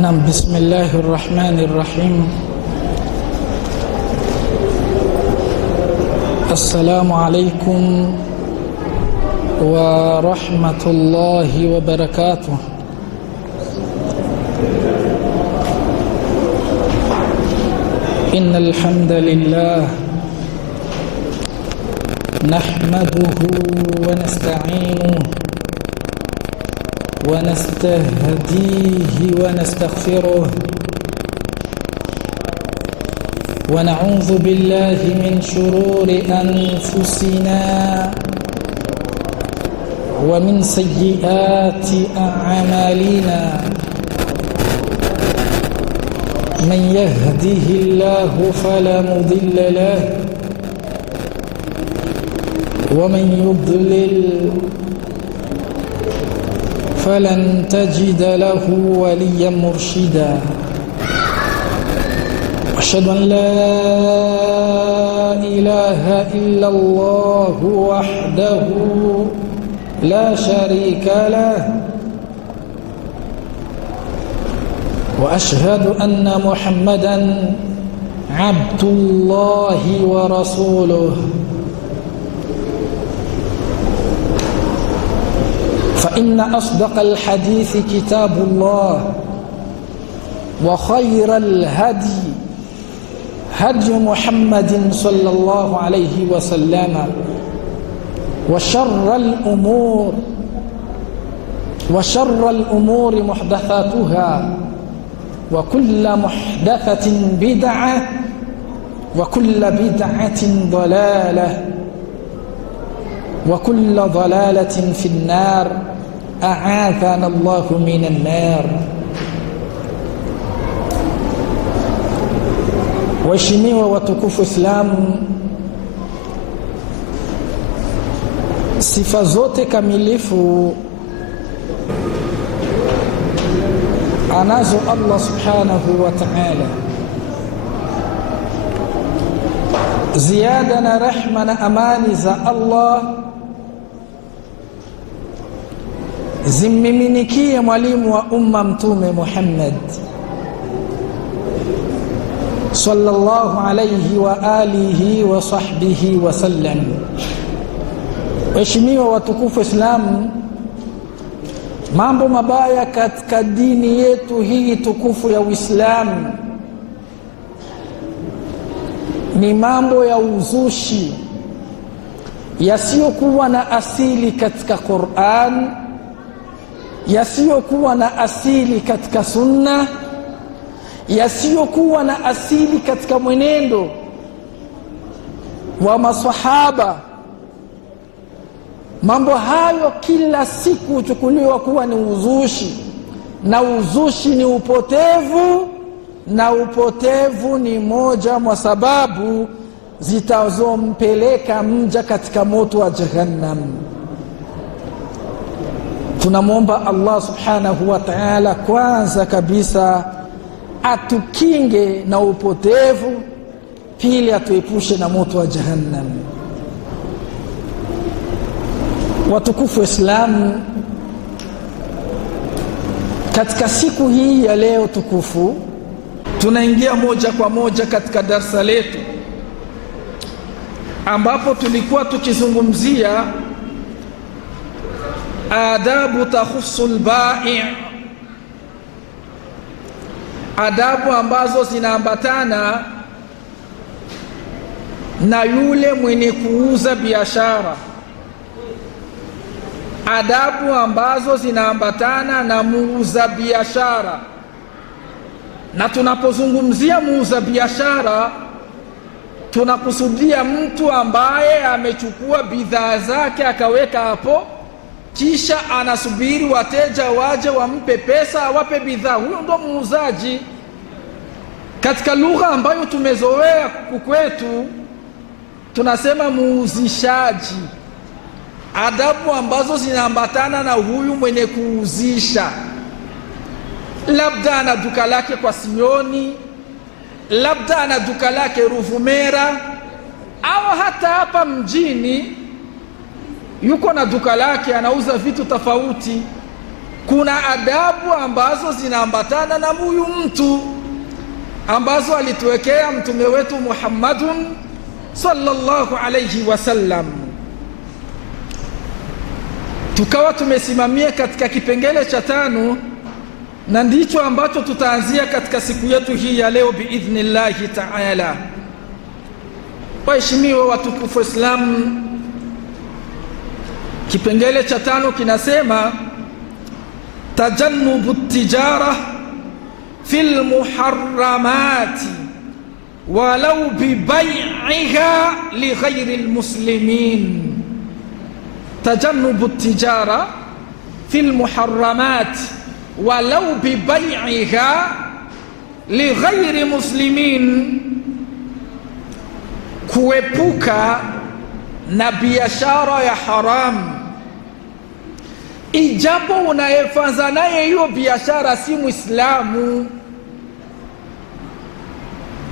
نعم. بسم الله الرحمن الرحيم. السلام عليكم ورحمة الله وبركاته. إن الحمد لله نحمده ونستعينه ونستهديه ونستغفره ونعوذ بالله من شرور أنفسنا ومن سيئات أعمالنا. من يهده الله فلا مضل له ومن يضلل فلن تجد له وليا مرشدا. أشهد أن لا إله إلا الله وحده لا شريك له، وأشهد أن محمدا عبد الله ورسوله. فإن أصدق الحديث كتاب الله، وخير الهدي هدي محمد صلى الله عليه وسلم، وشر الأمور محدثاتها، وكل محدثة بدعة، وكل بدعة ضلالة، وكل ضلالة في النار. أعاذنا الله من النار. Waheshimiwa watukufu Islamu, sifa zote kamilifu anazo Allah subhanahu wa ta'ala. Ziada na rehma na amani za Allah zimmiminikie mwalimu wa umma Mtume Muhammad sallallahu alayhi wa alihi wa sahbihi wa sallam. Waheshimiwa watukufu Islamu, mambo mabaya katika dini yetu hii tukufu ya Uislamu ni mambo ya uzushi yasiyokuwa na asili katika Qur'an, yasiyokuwa na asili katika Sunna, yasiyokuwa na asili katika mwenendo wa maswahaba. Mambo hayo kila siku huchukuliwa kuwa ni uzushi, na uzushi ni upotevu, na upotevu ni moja mwa sababu zitazompeleka mja katika moto wa Jahannam. Tunamwomba Allah subhanahu wa ta'ala kwanza kabisa atukinge na upotevu, pili atuepushe na moto wa Jahannam. Watukufu Islamu, katika siku hii ya leo tukufu tunaingia moja kwa moja katika darsa letu ambapo tulikuwa tukizungumzia adabu takhussul bai', adabu ambazo zinaambatana na yule mwenye kuuza biashara, adabu ambazo zinaambatana na muuza biashara. Na tunapozungumzia muuza biashara, tunakusudia mtu ambaye amechukua bidhaa zake akaweka hapo, kisha anasubiri wateja waje wampe pesa awape bidhaa. Huyo ndo muuzaji. Katika lugha ambayo tumezoea kwetu tunasema muuzishaji. Adabu ambazo zinaambatana na huyu mwenye kuuzisha, labda ana duka lake kwa Sioni, labda ana duka lake Ruvumera, au hata hapa mjini yuko na duka lake anauza vitu tofauti. kuna adabu ambazo zinaambatana na huyu mtu ambazo alituwekea mtume wetu Muhammadun sallallahu alayhi wasallam. Tukawa tumesimamia katika kipengele cha 5 na ndicho ambacho tutaanzia katika siku yetu hii ya leo biidhnillahi ta'ala. Waheshimiwa watukufu wa Islam, kipengele cha 5 kinasema tajannubu tijara fil muharramati walau bibai'iha li ghairi almuslimin. tajannubu tijara fil muharramati walau bibai'iha li ghairi muslimin, kuepuka na biashara ya haramu ijapo unayefanza naye hiyo biashara si Muislamu.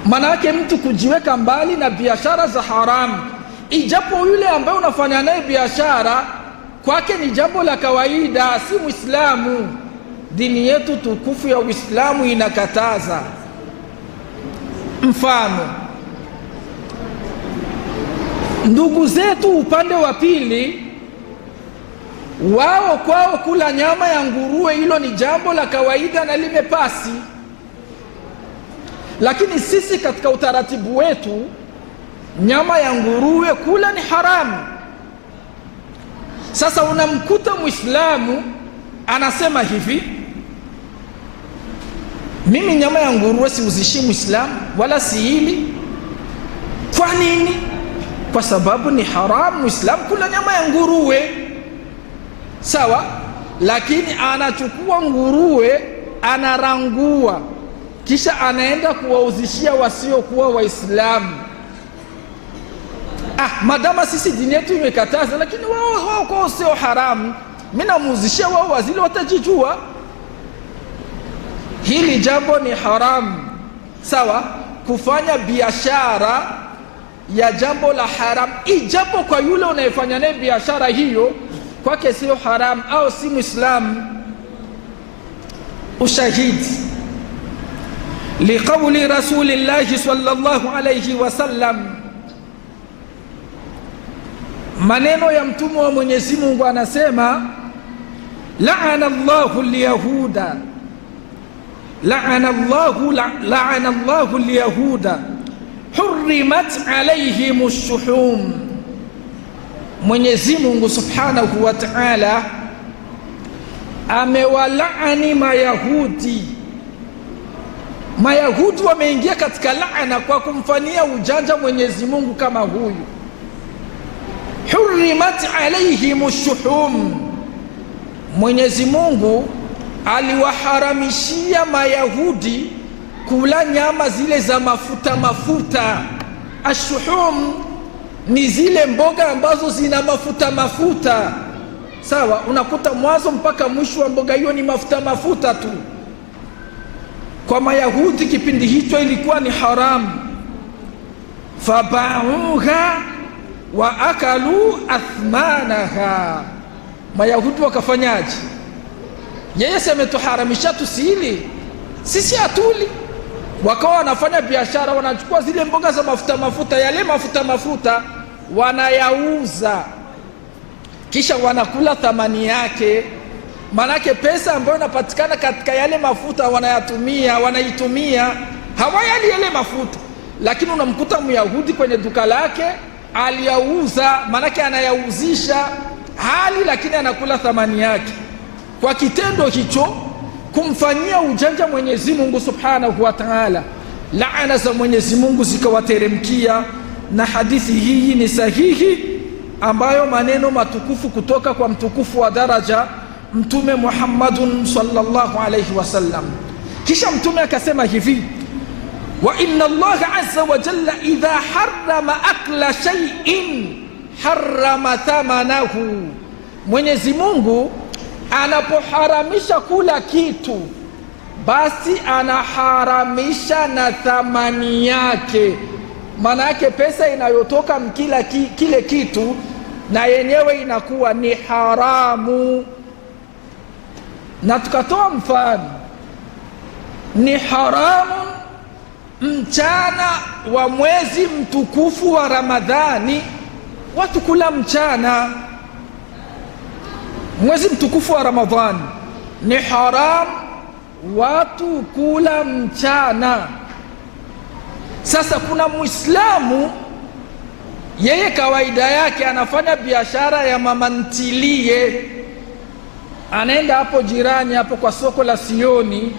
Manake mtu kujiweka mbali na biashara za haramu, ijapo yule ambaye unafanya naye biashara kwake ni jambo la kawaida, si Muislamu. Dini yetu tukufu ya Uislamu inakataza. Mfano, ndugu zetu upande wa pili, wao kwao kula nyama ya nguruwe hilo ni jambo la kawaida na limepasi, lakini sisi katika utaratibu wetu nyama ya nguruwe kula ni haramu. Sasa unamkuta Muislamu anasema hivi, mimi nyama ya nguruwe siuzishi Muislamu wala siili. Kwa nini? Kwa sababu ni haramu Muislamu kula nyama ya nguruwe. Sawa, lakini anachukua nguruwe anarangua kisha anaenda kuwauzishia wasiokuwa Waislamu. Madama sisi dini yetu imekataza, lakini wao kwa sio haramu, mimi namuuzishia wao, wazili watajijua. Hili jambo ni haramu. Sawa, kufanya biashara ya jambo la haramu ijapo kwa yule unayefanya naye biashara hiyo kwake sio haramu au si Muislamu. Ushahidi liqauli rasulillahi sallallahu alayhi wasallam, maneno ya mtume wa Mwenyezi Mungu anasema, la'ana Allahu al-yahuda la'ana Allahu al-yahuda hurrimat alayhim ash-shuhum. Mwenyezi Mungu subhanahu wa ta'ala amewalaani Mayahudi. Mayahudi wameingia katika laana kwa kumfanyia ujanja Mwenyezi Mungu kama huyu. Hurrimat alayhim ash-shuhum, Mwenyezi Mungu aliwaharamishia Mayahudi kula nyama zile za mafuta. Ashuhum ni zile mboga ambazo zina mafuta. Sawa, unakuta mwanzo mpaka mwisho wa mboga hiyo ni mafuta tu. Kwa Mayahudi kipindi hicho ilikuwa ni haramu. Fabauha wa akalu athmanaha, Mayahudi wakafanyaje? Yeye ametuharamisha tusili, sisi hatuli. Wakawa wanafanya biashara, wanachukua zile mboga za mafuta, yale mafuta wanayauza, kisha wanakula thamani yake. Manake pesa ambayo inapatikana katika yale mafuta wanaitumia hawayali yale mafuta. Lakini unamkuta Myahudi kwenye duka lake aliyauza, manake anayauzisha hali, lakini anakula thamani yake. Kwa kitendo hicho kumfanyia ujanja Mwenyezi Mungu subhanahu wa ta'ala, laana za Mwenyezi Mungu zikawateremkia. Na hadithi hii ni sahihi, ambayo maneno matukufu kutoka kwa mtukufu wa daraja Mtume Muhammadun sallallahu alayhi wasallam. Kisha Mtume akasema hivi, wa inna Allah azza wa jalla idha harrama akla shay'in harrama thamanahu, Mwenyezi Mungu anapoharamisha kula kitu basi anaharamisha na thamani yake. Maana yake pesa inayotoka mkila kile kitu na yenyewe inakuwa ni haramu. na tukatoa mfano, ni haramu mchana wa mwezi mtukufu wa Ramadhani watu kula mchana. Mwezi mtukufu wa Ramadhani ni haramu watu kula mchana. Sasa kuna Muislamu yeye kawaida yake anafanya biashara ya mamantilie, anaenda hapo jirani hapo kwa soko la Sioni,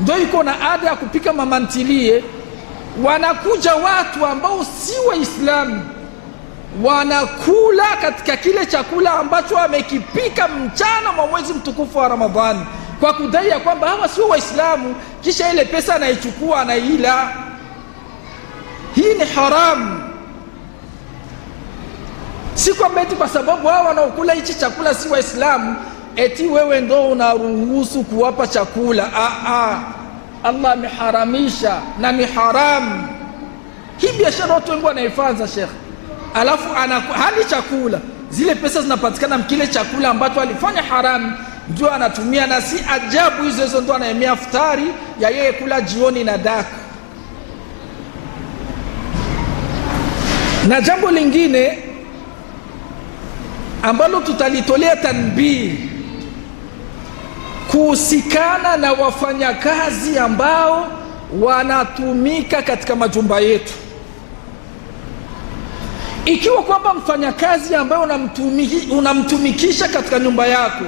ndio yuko na ada ya kupika mamantilie. Wanakuja watu ambao si Waislamu, wanakula katika kile chakula ambacho amekipika mchana mwa mwezi mtukufu wa Ramadhani, kwa kudai ya kwamba hawa sio Waislamu, kisha ile pesa anaichukua anaila. Hii ni haramu. Si kwamba eti kwa sababu hawa wanaokula hichi chakula si Waislamu eti wewe ndo unaruhusu kuwapa chakula. Allah ameharamisha na ni haramu. Hii biashara watu wengi wanaifanya Sheikh, alafu hali chakula, zile pesa zinapatikana mkile chakula ambacho alifanya haramu ndio anatumia, na si ajabu hizo ndo anaemea iftari ya yeye kula jioni na daku. Na jambo lingine ambalo tutalitolea tanbihi kuhusikana na wafanyakazi ambao wanatumika katika majumba yetu. Ikiwa kwamba mfanyakazi ambaye unamtumikisha katika nyumba yako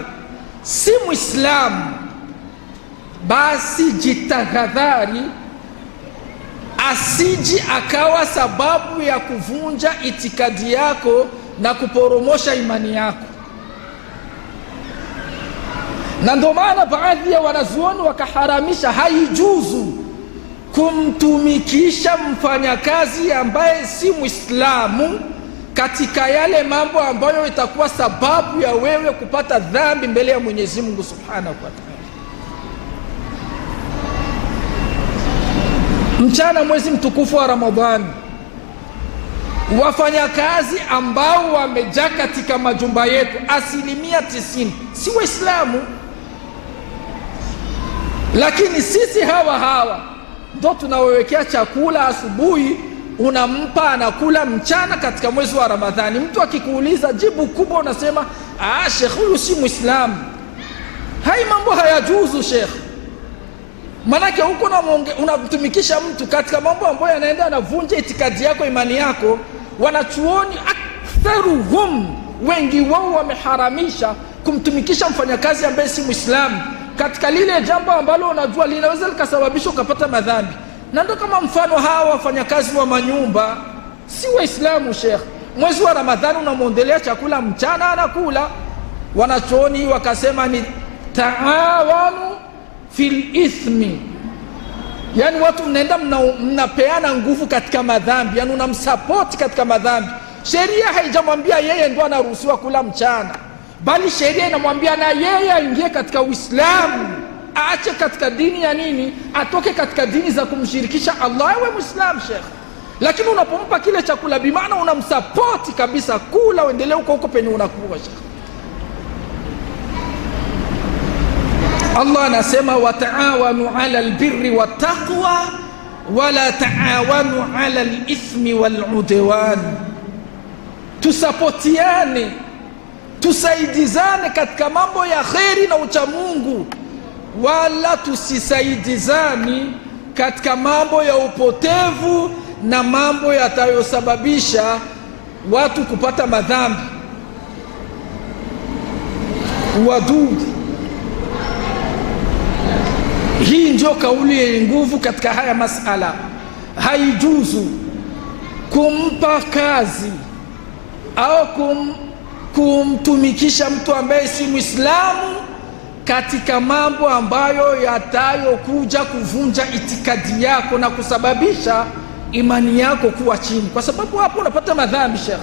si Muislamu, basi jitahadhari asiji akawa sababu ya kuvunja itikadi yako na kuporomosha imani yako. Na ndio maana baadhi ya wanazuoni wakaharamisha, haijuzu kumtumikisha mfanyakazi ambaye si Muislamu katika yale mambo ambayo itakuwa sababu ya wewe kupata dhambi mbele ya Mwenyezi Mungu Subhanahu wa Ta'ala. Mchana mwezi mtukufu wa Ramadhani, wafanyakazi ambao wamejaa katika majumba yetu 90% si Waislamu, lakini sisi hawa ndo tunawekea chakula asubuhi, unampa anakula mchana katika mwezi wa Ramadhani. Mtu akikuuliza jibu kubwa unasema Sheikh huyu si Muislamu. Hai mambo hayajuzu Sheikh, manake huko unamtumikisha mtu katika mambo ambayo yanaenda anavunja itikadi yako, imani yako. Wanachuoni aktharuhum, wengi wao wameharamisha kumtumikisha mfanyakazi ambaye si Muislamu katika lile jambo ambalo unajua linaweza likasababisha ukapata madhambi. Na ndio kama mfano hawa wafanyakazi wa manyumba si Waislamu Sheikh, mwezi wa Ramadhani unamwondelea chakula mchana anakula. Wanachuoni wakasema ni taawanu fil ithmi, yani watu mnaenda mnapeana nguvu katika madhambi, yani unamsupport katika madhambi. Sheria haijamwambia yeye ndo anaruhusiwa kula mchana, bali sheria inamwambia na yeye aingie katika Uislamu, aache katika dini ya nini, atoke katika dini za kumshirikisha Allah, awe Muislamu Sheikh. Lakini unapompa kile chakula bimaana unamsupport kabisa, kula uendelee huko penye unakuwa Sheikh. Allah anasema wataawanu ala albirri wattaqwa wala taawanu ala alithmi waludwan, tusapotiane, tusaidizane katika mambo ya kheri na uchamungu, wala tusisaidizani katika mambo ya upotevu na mambo yatayosababisha watu kupata madhambi. Wadudu, hii ndio kauli yenye nguvu katika haya masala. Haijuzu kumpa kazi au kumtumikisha mtu ambaye si Muislamu katika mambo ambayo yatayokuja kuvunja itikadi yako na kusababisha imani yako kuwa chini, kwa sababu hapo unapata madhambi Sheikh.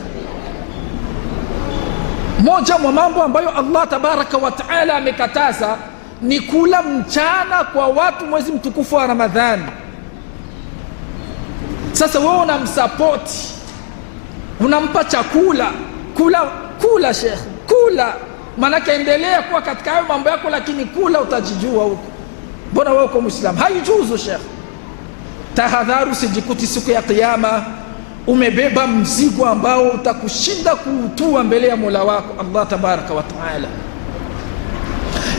Moja mwa mambo ambayo Allah tabaraka wa taala amekataza ni kula mchana kwa watu mwezi mtukufu wa Ramadhani. Sasa wewe unamsupport, unampa chakula, kula Sheikh, kula, Maana endelea kuwa katika hayo mambo yako, lakini kula utajijua huko. Mbona wewe uko Muislamu? Haijuzu Sheikh. Tahadharu, sijikuti siku ya Kiyama umebeba mzigo ambao utakushinda kuutua mbele ya Mola wako Allah tabaraka wa taala.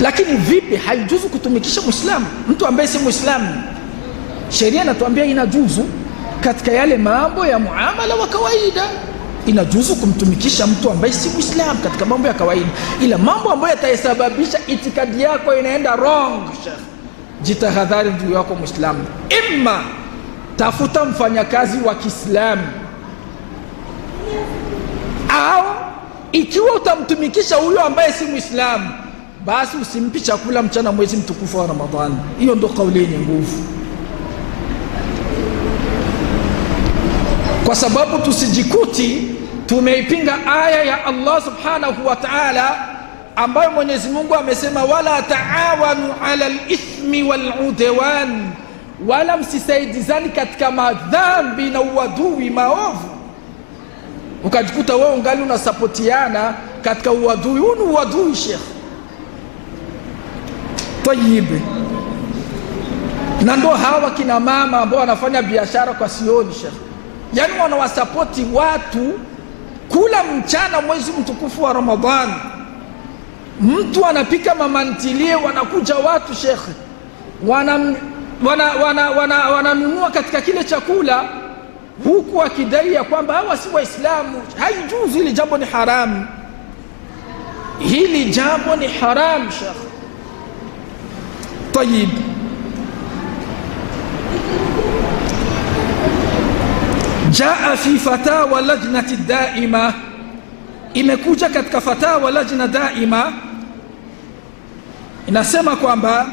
Lakini vipi haijuzu kutumikisha Muislamu mtu ambaye si Muislamu? Sheria inatuambia inajuzu katika yale mambo ya muamala wa kawaida, inajuzu kumtumikisha mtu ambaye si Muislamu katika mambo ya kawaida, ila mambo ambayo yatasababisha itikadi yako inaenda wrong, jitahadhari ndugu yako Muislamu. Imma tafuta mfanyakazi wa Kiislamu, au ikiwa utamtumikisha huyo ambaye si Muislamu, basi usimpi chakula mchana mwezi mtukufu wa Ramadhani. Hiyo ndo kauli yenye nguvu, kwa sababu tusijikuti tumeipinga aya ya Allah subhanahu wa ta'ala ambayo Mwenyezi Mungu amesema, wala taawanu ala al-ithmi wal-udwan, wala msisaidizani katika madhambi na uadui maovu. Ukajikuta wewe ungali unasapotiana katika uadui. Huu ni uadui Sheikh. Tayibe, na ndo hawa kina mama ambao wanafanya biashara kwa sioni Sheikh, yani wanawasapoti watu kula mchana mwezi mtukufu wa Ramadhani. Mtu anapika mamantilie, wanakuja watu Sheikh, wananunua katika kile chakula, huku akidai ya kwamba hawa si Waislamu. Haijuzu, hili jambo ni haramu, hili jambo ni haramu Sheikh. Tayib, jaa fi fatawa lajnati daima, imekuja katika fatawa lajna daima inasema kwamba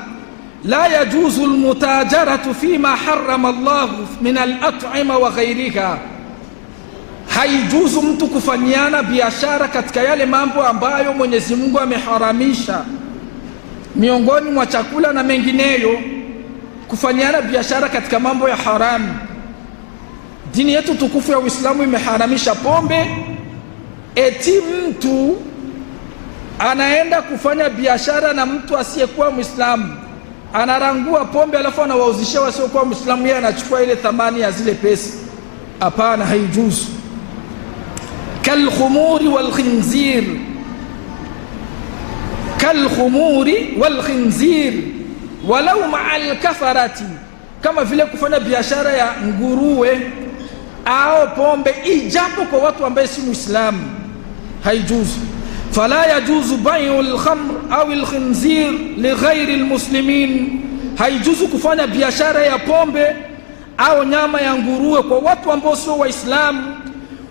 la yajuzu almutajaratu fima harrama Allah min al-at'ima wa ghayriha, haijuzu mtu kufanyiana biashara katika yale mambo ambayo Mwenyezi Mungu ameharamisha miongoni mwa chakula na mengineyo, kufanyiana biashara katika mambo ya haramu. Dini yetu tukufu ya Uislamu imeharamisha pombe. Eti mtu anaenda kufanya biashara na mtu asiyekuwa Muislamu, anarangua pombe alafu anawauzishia wasiokuwa Muislamu, yeye anachukua ile thamani ya zile pesa. Hapana, haijuzu. Kalkhumuri walkhinzir, kalkhumuri walkhinzir walau ma'al kafarati, kama vile kufanya biashara ya nguruwe au pombe ijapo kwa watu ambao si Muislamu, haijuzu. Fala yajuzu bai'u al-khamr au al-khinzir li ghairi al-muslimin, haijuzu kufanya biashara ya pombe au nyama ya nguruwe kwa watu ambao sio Waislamu.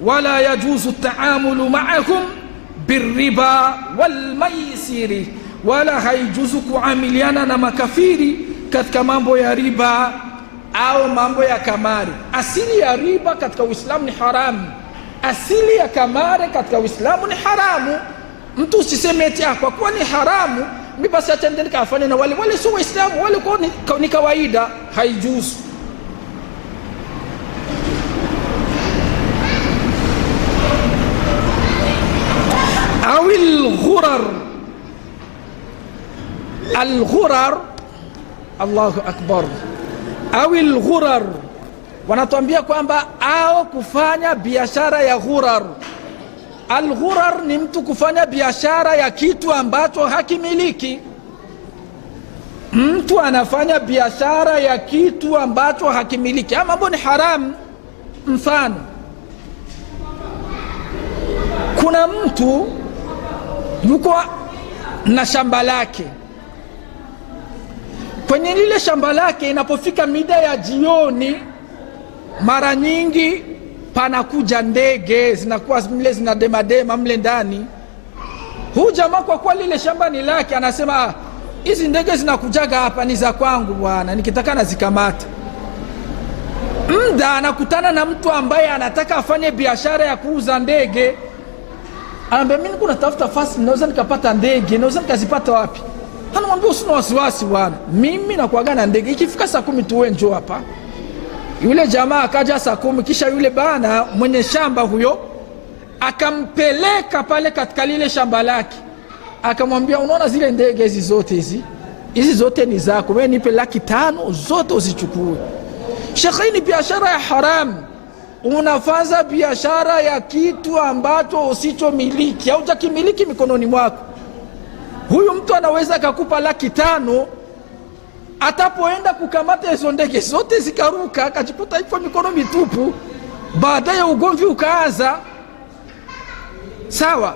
Wala yajuzu taamulu ma'ahum birriba wal maisiri, wala haijuzu kuamiliana na makafiri katika mambo ya riba au mambo ya kamari. Asili ya riba katika Uislamu ni haramu, asili ya kamari katika Uislamu ni haramu. Mtu usiseme eti kwa kuwa ni haramu mimi basi acha nende kafanye na wale sio Waislamu, wale kwa ni kawaida. Haijuzu. Au al-ghurar, al-ghurar, Allahu akbar. Au al-ghurar, wanatuambia kwamba au kufanya biashara ya ghurar. Al-ghurar ni mtu kufanya biashara ya kitu ambacho hakimiliki. Mtu anafanya biashara ya kitu ambacho hakimiliki, ama mambo ni haramu. Mfano, kuna mtu yuko na shamba lake. Kwenye lile shamba lake inapofika mida ya jioni, mara nyingi panakuja ndege, zinakuwa mle zinademadema mle ndani. Huyu jamaa kwa kuwa lile shamba ni lake, anasema hizi ndege zinakujaga hapa ni za kwangu bwana, nikitaka nazikamata. Mda anakutana na mtu ambaye anataka afanye biashara ya kuuza ndege. Anambia mimi niko natafuta fasi, naweza nikapata ndege, naweza nikazipata wapi? Anamwambia usina wasiwasi bwana, mimi nakuaga na ndege, ikifika saa 10 tu wewe njoo hapa. Yule jamaa akaja saa 10, kisha yule bana mwenye shamba huyo akampeleka pale katika lile shamba lake. akamwambia, unaona zile ndege hizi zote hizi zote ni zako, wewe nipe 500,000 zote uzichukue. Sheikh, hii ni biashara ya haramu. Unafanza biashara ya kitu ambacho usichomiliki, haujakimiliki mikononi mwako. Huyu mtu anaweza akakupa 500,000, atapoenda kukamata hizo ndege zote zikaruka, akajikuta ipo mikono mitupu, baadaye ugomvi ukaanza. Sawa,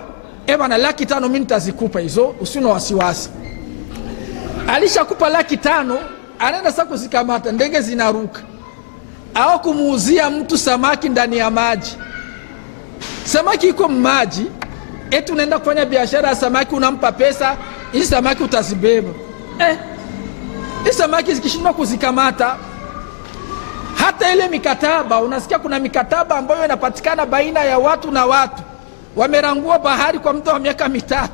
bana 500,000 mimi nitazikupa hizo, usina wasiwasi. Alishakupa 500,000, anaenda sasa kuzikamata ndege zinaruka, au kumuuzia mtu samaki ndani ya maji. Samaki iko maji, eti unaenda kufanya biashara ya samaki, unampa pesa, hizi samaki utazibeba. Hizi samaki zikishindwa kuzikamata, hata ile mikataba, unasikia kuna mikataba ambayo inapatikana baina ya watu na watu, wamerangua bahari kwa muda wa miaka 3,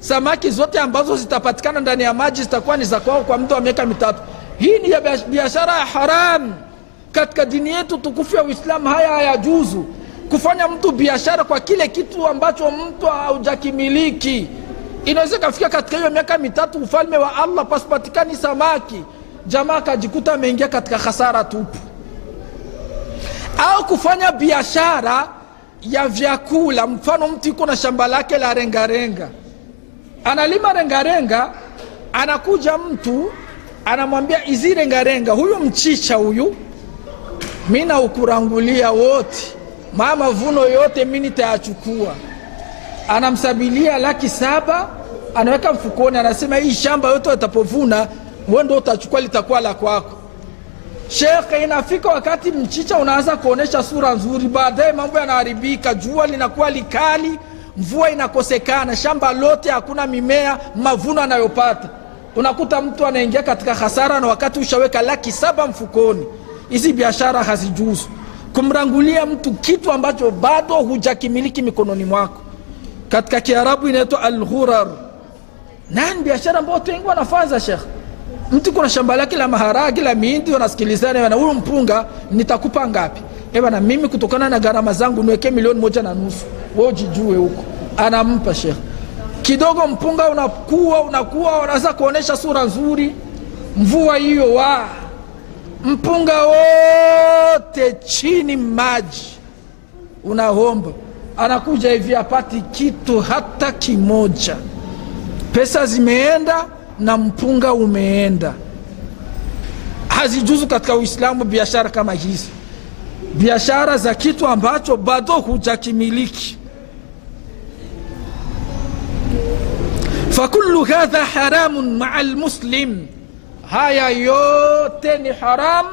samaki zote ambazo zitapatikana ndani ya maji zitakuwa ni za kwao kwa muda wa miaka 3. Hii ni biashara ya haramu. Katika dini yetu tukufu ya Uislamu haya hayajuzu kufanya mtu biashara kwa kile kitu ambacho mtu haujakimiliki. Inaweza kafika katika hiyo miaka 3 ufalme wa Allah pasipatikani samaki, jamaa kajikuta ameingia katika hasara tupu. Au kufanya biashara ya vyakula, mfano mtu yuko na shamba lake la rengarenga, analima rengarenga, anakuja mtu anamwambia, hizi rengarenga, huyu mchicha huyu mimi na ukurangulia wote, mavuno yote mimi nitayachukua. Anamsabilia 700,000, anaweka mfukoni, anasema hii shamba yote utapovuna wewe ndio utachukua, litakuwa la kwako. Sheikh, inafika wakati mchicha unaanza kuonesha sura nzuri, baadaye mambo yanaharibika, jua linakuwa likali, mvua inakosekana, shamba lote hakuna mimea, mavuno anayopata. Unakuta mtu anaingia katika hasara, na wakati ushaweka 700,000 mfukoni. Hizi biashara hazijuzu. Kumrangulia mtu kitu ambacho bado hujakimiliki mikononi mwako, katika Kiarabu inaitwa al-ghurar. Nani biashara ambayo watu wengi wanafanza Sheikh? Mtu kuna shamba lake la maharagi, la mihindi, wanasikilizana, na huyu mpunga nitakupa ngapi? Bana mimi kutokana na gharama zangu niweke 1.5 milioni, wewe jijue huko. Anampa Sheikh. Kidogo mpunga unakuwa unaanza kuonesha sura nzuri, mvua hiyo mpunga wote chini maji, unahomba. Anakuja hivi apati kitu hata kimoja, pesa zimeenda na mpunga umeenda. Hazijuzu katika Uislamu biashara kama hizi, biashara za kitu ambacho bado hujakimiliki. Fakullu hadha haramun ma'a almuslim, haya yote ni haram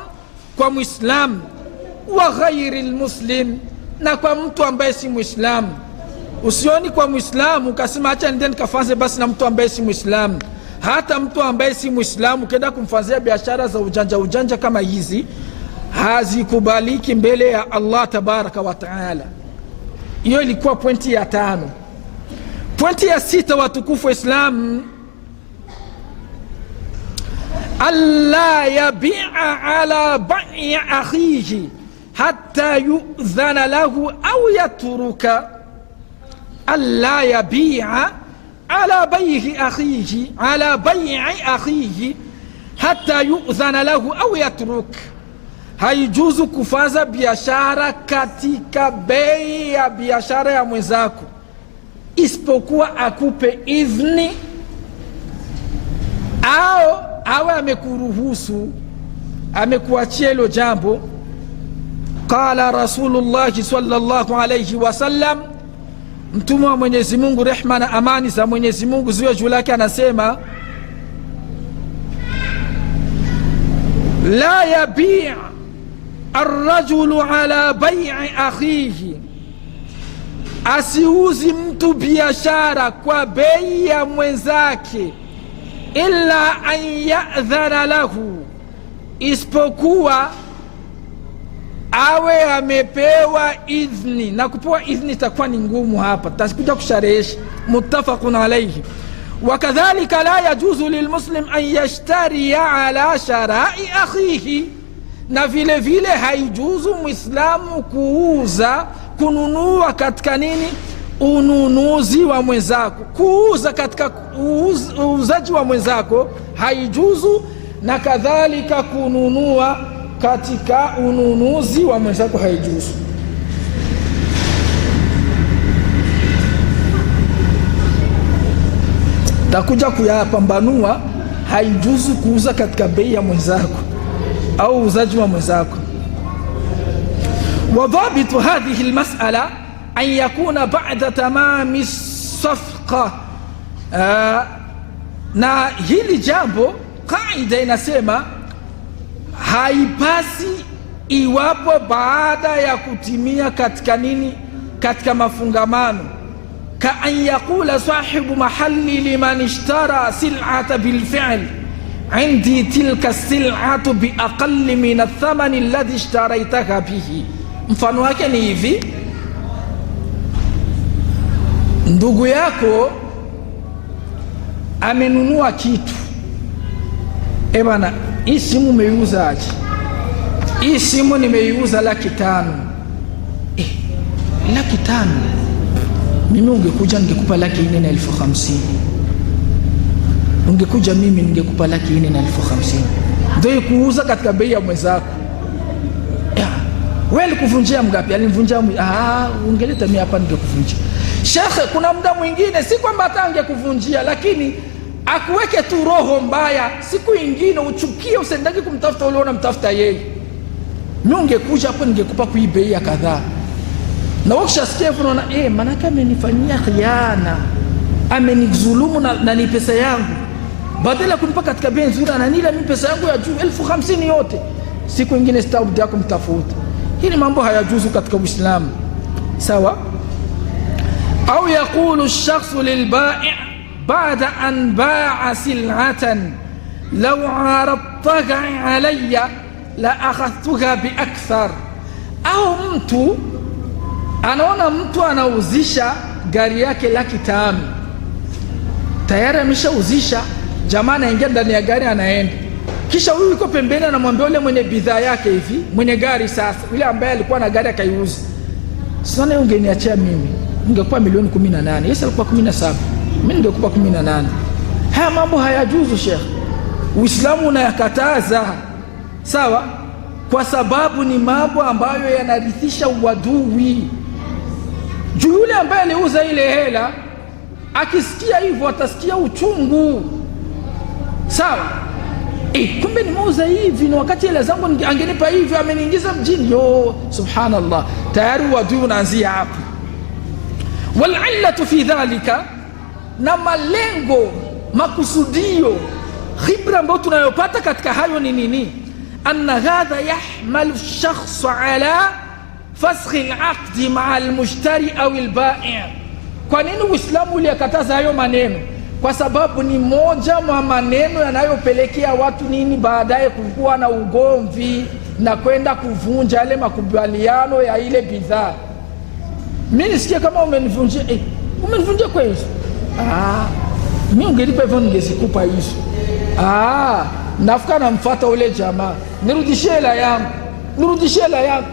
kwa Muislam, wa ghairi almuslim, na kwa mtu ambaye si Muislamu. Usioni kwa Muislamu ukasema acha nende nikafanze basi na mtu ambaye si Muislamu. Hata mtu ambaye si Muislamu kenda kumfanzia biashara za ujanja kama hizi, hazikubaliki mbele ya Allah tabaraka wa taala. Hiyo ilikuwa pointi ya 5. Pointi ya 6, watukufu wa Islam, alla yabi'a ala bai'i akhihi hatta yu'dhana lahu au yatruka. Alla yabi'a ala bai'i akhihi hatta yu'dhana lahu au yatruk. Haijuzu kufaza biashara katika bei ya biashara ya mwenzako isipokuwa akupe idhni au awe amekuruhusu, amekuachia hilo jambo. Qala Rasulullah sallallahu alayhi wasallam, mtume wa Mwenyezi Mungu, rehma na amani za Mwenyezi Mungu ziwe juu yake, anasema la yabi' ar-rajulu ala bai'i akhihi, asiuzi mtu biashara kwa bei ya mwenzake, illa an ya'dhana lahu, isipokuwa awe amepewa idhni. Na kupewa idhni itakuwa ni ngumu hapa, tutakuja kusharehesha. Muttafaqun alayhi. Wakadhalika la yajuzu lilmuslim an yashtariya ala sharai akhihi, na vile vile haijuzu Muislamu kuuza, kununua katika nini? ununuzi wa mwenzako, kuuza katika uuzaji wa mwenzako haijuzu, na kadhalika kununua katika ununuzi wa mwenzako haijuzu. Takuja kuyapambanua. Haijuzu kuuza katika bei ya mwenzako au uuzaji wa mwenzako. Wadhabitu hadhihi almas'ala an yakuna ba'da tamami safqa. Na hili jambo kaida inasema haipasi iwapo baada ya kutimia katika nini, katika mafungamano. Ka an yaqula sahibu mahalli liman ishtara sil'ata bilfi'l indi tilka sil'atu biaqalli min athamani alladhi ishtaraytaha bihi. Mfano wake ni hivi: ndugu yako amenunua kitu, bana, hii simu umeiuza aje? Hii simu nimeiuza 500,000. 500,000? Mimi ungekuja ningekupa 450,000. Ungekuja mimi ningekupa 450,000. Ndio kuuza katika bei ya mwenzako. Wewe alikuvunjia mgapi? Alinivunjia ungeleta mimi hapa ningekuvunjia. Shekhe, kuna muda mwingine si kwamba hata angekuvunjia, lakini akuweke tu roho mbaya, siku nyingine uchukie, usendaki kumtafuta ule unamtafuta yeye. Mimi ungekuja hapo ningekupa kwa bei ya kadhaa. Na ukishasikia hivyo unaona maana kama amenifanyia khiana, amenizulumu na ni pesa yangu. Badala kunipa katika bei nzuri ananila mimi pesa yangu ya juu 50,000 yote. Siku nyingine sitarudi yako mtafuta. Hili mambo hayajuzu katika Uislamu. Sawa? Au yaqulu ash-shakhsu lil-bai' ba'da an ba'a sil'atan law 'aradtaha 'alayya la akhadhtuha bi akthar. Au mtu anaona mtu anauzisha gari yake 500,000, tayari ameshauzisha, jamaa anaingia ndani ya gari anaenda, kisha huyu yuko pembeni anamwambia yule mwenye bidhaa yake hivi, mwenye gari sasa, yule ambaye alikuwa na gari akaiuza, sasa ungeniachia mimi ningekupa milioni 18, yeye alikuwa 17, mimi ningekupa 18. Haya mambo hayajuzu Sheikh, Uislamu unayakataza. Sawa? Kwa sababu ni mambo ambayo yanarithisha uadui. Juu yule ambaye aliuza ile hela akisikia hivyo atasikia uchungu. Sawa? Kumbe nimeuza hivi na wakati hela zangu angenipa hivi, ameniingiza mjini. Subhanallah, tayari uadui unaanzia hapo. Wal'illatu fi dhalika, na malengo, makusudio, khibra ambayo tunayopata katika hayo ni nini? Anna hadha yahmalu ash-shakhs ala fasakh al-aqd ma'a al-mushtari au al-bai'. Kwa nini Uislamu uliyakataza hayo maneno? Kwa sababu ni moja mwa maneno yanayopelekea watu nini, baadaye kuwa na ugomvi na kwenda kuvunja yale makubaliano ya ile bidhaa. Mimi nisikia kama umenivunjia, umenivunjia kwa hizo. Mimi ungelipa hivyo ningezikupa hizo. Nafuka namfuata ule jamaa, nirudishie hela yangu, nirudishie hela yangu.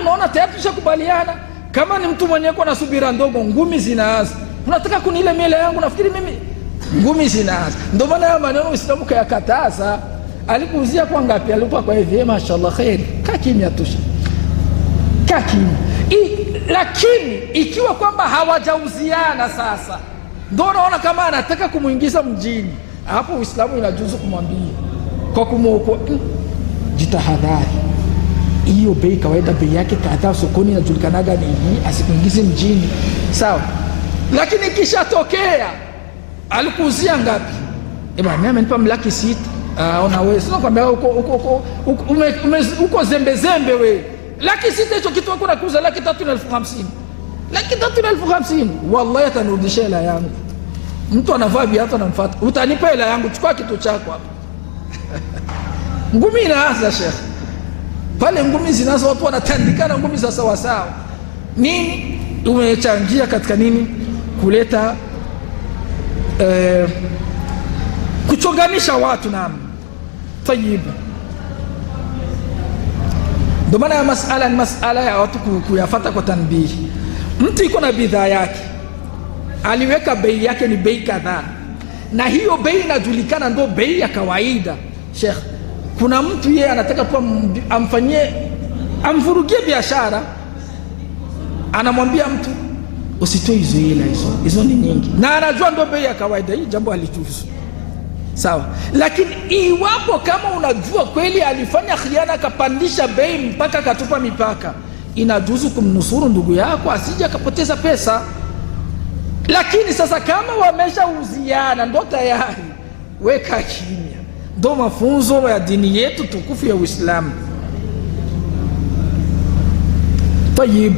Unaona tayari tushakubaliana. Kama ni mtu mwenye kwa na subira ndogo, ngumi zinaanza. Unataka kunile hela yangu, nafikiri mimi ngumi zinaanza. Ndio maana haya maneno Uislamu kayakataza. Alikuuzia kwa ngapi? Alipa kwa hivi, mashaallah khair. Kaa kimya tu. Kaa kimya. Lakini ikiwa kwamba hawajauziana sasa, ndio unaona kama anataka kumuingiza mjini, hapo Uislamu inajuzu kumwambia kwa kumwoko, jitahadhari, hiyo bei kawaida bei yake kadhaa sokoni inajulikanaga ni hii, asikuingize mjini. Sawa? Lakini kisha tokea alikuuzia ngapi? Mimi amenipa 600,000. Ona wewe sio kwamba uko zembe zembe wewe. 600,000 hicho kitu wako nakuuza 350,000. 350,000 wallahi atanirudishia hela yangu. Mtu anavaa viatu anamfuata, utanipa hela yangu, chukua kitu chako hapa. Ngumi inaanza Sheikh. Pale ngumi zinaanza, watu wanatandikana ngumi za sawa sawa. Nini umechangia katika nini? Kuleta kuchonganisha watu na tayib. Ndio maana ya masala ni masala ya watu kuyafuata kwa tanbihi. Mtu iko na bidhaa yake aliweka bei yake ni bei kadhaa, na hiyo bei inajulikana ndo bei ya kawaida. Sheikh, kuna mtu yeye anataka tu amvurugie biashara, anamwambia mtu usitoe hizo hela, hizo ni nyingi, na anajua ndo bei ya kawaida. Hii jambo alijuzu, sawa. Lakini iwapo kama unajua kweli alifanya khiana, akapandisha bei mpaka akatupa mipaka, inajuzu kumnusuru ndugu yako asije akapoteza pesa. Lakini sasa kama wameshauziana ndo tayari, weka kimya. Ndo mafunzo ya dini yetu tukufu ya Uislamu. Tayib,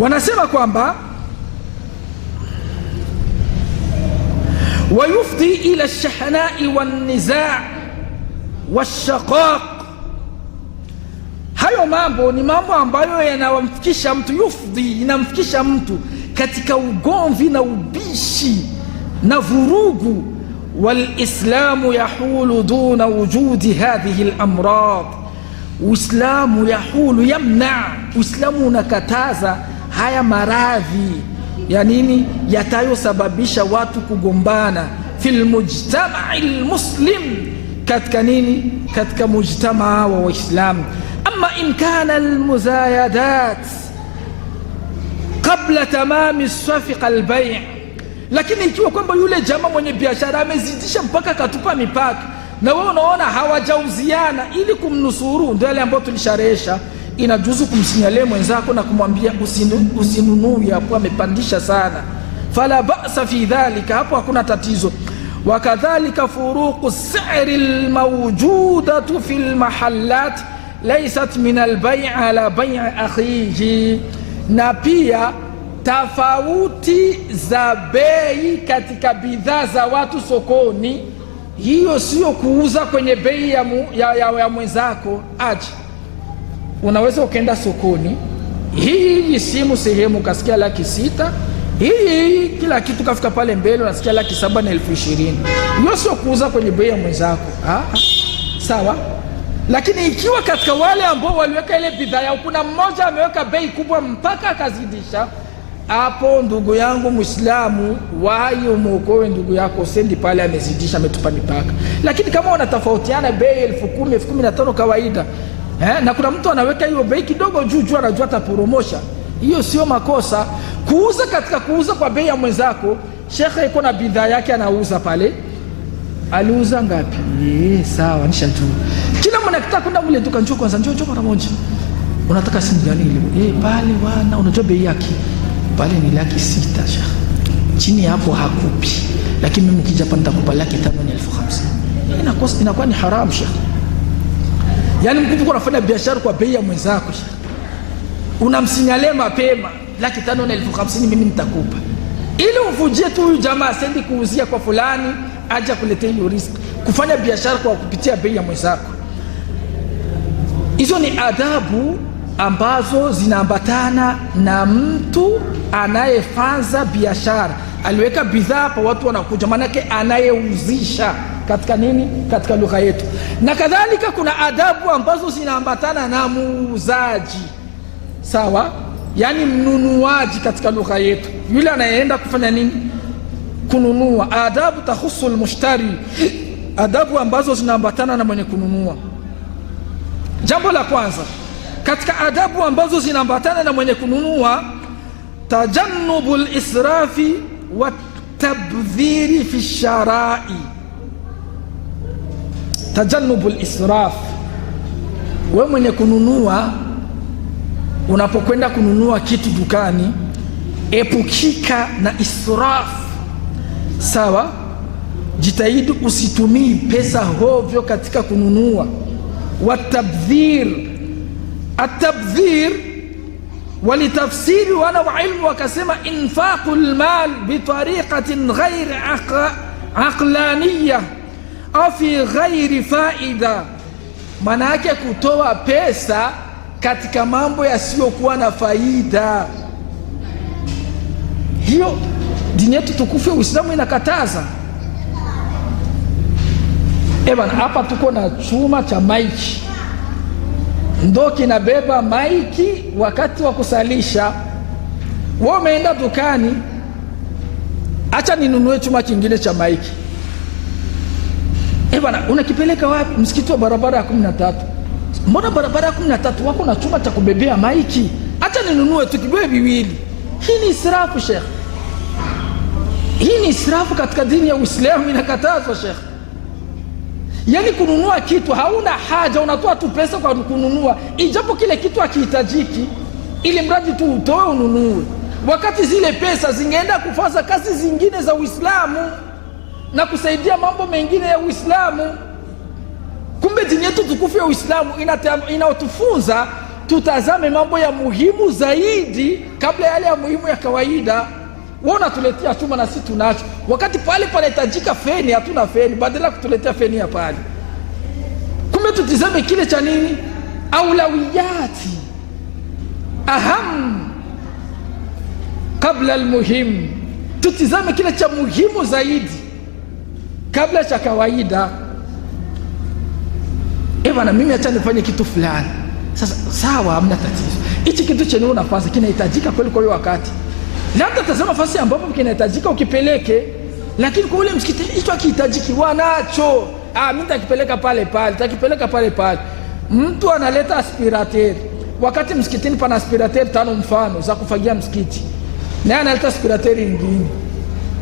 wanasema kwamba wayufdi ila ash-shahnai wan-nizaa wash-shaqaq. Hayo mambo ni mambo ambayo yanamfikisha mtu, yufdi, inamfikisha mtu katika ugomvi na ubishi na vurugu. Walislamu yahulu duna wujudi hadhihi al-amrad. Uislamu yahulu, yamna, Uislamu unakataza haya maradhi ya nini yatayosababisha watu kugombana fil mujtama'i al-muslim, katika nini, katika mujtamaa wa Waislamu. Ama in kana al-muzayadat qabla tamami safiqa al-bay', lakini ikiwa kwamba yule jamaa mwenye biashara amezidisha mpaka katupa mipaka, na wewe unaona hawajauziana, ili kumnusuru, ndio yale ambayo tulisharehesha, inajuzu kumsinyalia mwenzako na kumwambia usinunue hapo, amepandisha sana, fala ba'sa fi dhalika, hapo hakuna tatizo. Wakadhalika furuqu as-sa'ri al-mawjudatu fi al-mahallat laysat min al-bay' ala bay' akhihi, na pia tofauti za bei katika bidhaa za watu sokoni, hiyo sio kuuza kwenye bei ya mwenzako. Aje, unaweza ukaenda sokoni, hii simu sehemu kasikia 600,000, hii kila kitu kafika pale mbele unasikia 7,000 na 20,000. Hiyo sio kuuza kwenye bei ya mwenzako. Sawa. Lakini ikiwa katika wale ambao waliweka ile bidhaa yao kuna mmoja ameweka bei kubwa mpaka akazidisha, hapo ndugu yangu Muislamu, wahi umuokoe ndugu yako, usendi pale amezidisha, ametupa mipaka. Lakini kama wanatofautiana bei 10,000, 15,000 kawaida, na kuna mtu anaweka hiyo bei kidogo juu, anajua ataporomosha, hiyo sio makosa. Kuuza katika kuuza kwa bei ya mwenzako, shekhe iko na bidhaa yake anauza pale, aliuza ngapi? Sawa, nishajua. Kila mwana kitaka kwenda mle duka, njoo kwanza, njoo mara moja. Unataka simu gani ile? Pale wana unajua bei yake pale ni 600,000 shekhe. Chini hapo hakupi. Lakini mimi nikija hapa nitakupa 5,000 na 50,000. Inakuwa ni haram shekhe. Yaani mtu anafanya biashara kwa bei ya mwenzako shekhe, unamsinyalia mapema 5,000 na 50,000 mimi nitakupa, ili uvujie tu huyu jamaa asendi kuuzia kwa fulani, aje kuletea hiyo risk, kufanya biashara kwa kupitia bei ya mwenzako. Hizo ni adabu ambazo zinaambatana na mtu anayefanza biashara. Aliweka bidhaa kwa watu wanakuja, maana yake anayeuzisha katika nini, katika lugha yetu. Na kadhalika kuna adabu ambazo zinaambatana na muuzaji, sawa, yani mnunuaji katika lugha yetu, yule anayeenda kufanya nini, kununua. Adabu tahusu almushtari, adabu ambazo zinaambatana na mwenye kununua. Jambo la kwanza katika adabu ambazo zinaambatana na mwenye kununua, tajannubu al-israfi wa tabdhiri fi sharai. Tajannubu al-israf, wewe mwenye kununua, unapokwenda kununua kitu dukani, epukika na israf, sawa. Jitahidi usitumii pesa hovyo katika kununua. Wa tabdhir, at-tabdhir walitafsiri wana wa ilmu wakasema infaqul mal bitariqatin ghair aqlaniyah au fi ghairi faida, maana yake kutoa pesa katika mambo yasiyokuwa na faida. Hiyo dini yetu tukufu ya Uislamu inakataza. Bana, hapa tuko na chuma cha maiki, ndo kinabeba maiki wakati wa kusalisha. Wewe umeenda dukani, acha ninunue chuma kingine cha maiki. Bwana, unakipeleka wapi? Msikiti wa barabara ya 13. Mbona barabara ya 13 wako na chuma cha kubebea maiki? Acha ninunue tukibebe viwili. Hii ni israfu Sheikh. Hii ni israfu katika dini ya Uislamu, inakatazwa Sheikh. Yaani kununua kitu hauna haja, unatoa tu pesa kwa kununua, ijapo kile kitu hakihitajiki, ili mradi tu utoe ununue, wakati zile pesa zingeenda kufanya kazi zingine za Uislamu na kusaidia mambo mengine ya Uislamu. Kumbe dini yetu tukufu ya Uislamu inaotufunza tutazame mambo ya muhimu zaidi kabla yale ya muhimu ya kawaida. Wona tuletea chuma na sisi tunacho, wakati pale panahitajika feni hatuna feni, badala kutuletea feni ya pale. Kumbe tutizame kile cha nini, aulawiyati, aham kabla almuhim. Tutizame kile cha muhimu zaidi kabla cha kawaida. Bwana, mimi acha nifanye kitu fulani. Sasa sawa, hamna tatizo. Hichi kitu chenye unafanya kinahitajika kweli kwa hiyo wakati. Labda tazama fasi ambapo kinahitajika ukipeleke, lakini kwa ule msikiti hicho hakihitajiki, wanacho. Mimi nitakipeleka pale pale, nitakipeleka pale pale. Mtu analeta aspirateur, wakati msikitini pana aspirateur 5 mfano za kufagia msikiti, naye analeta aspirateur nyingine.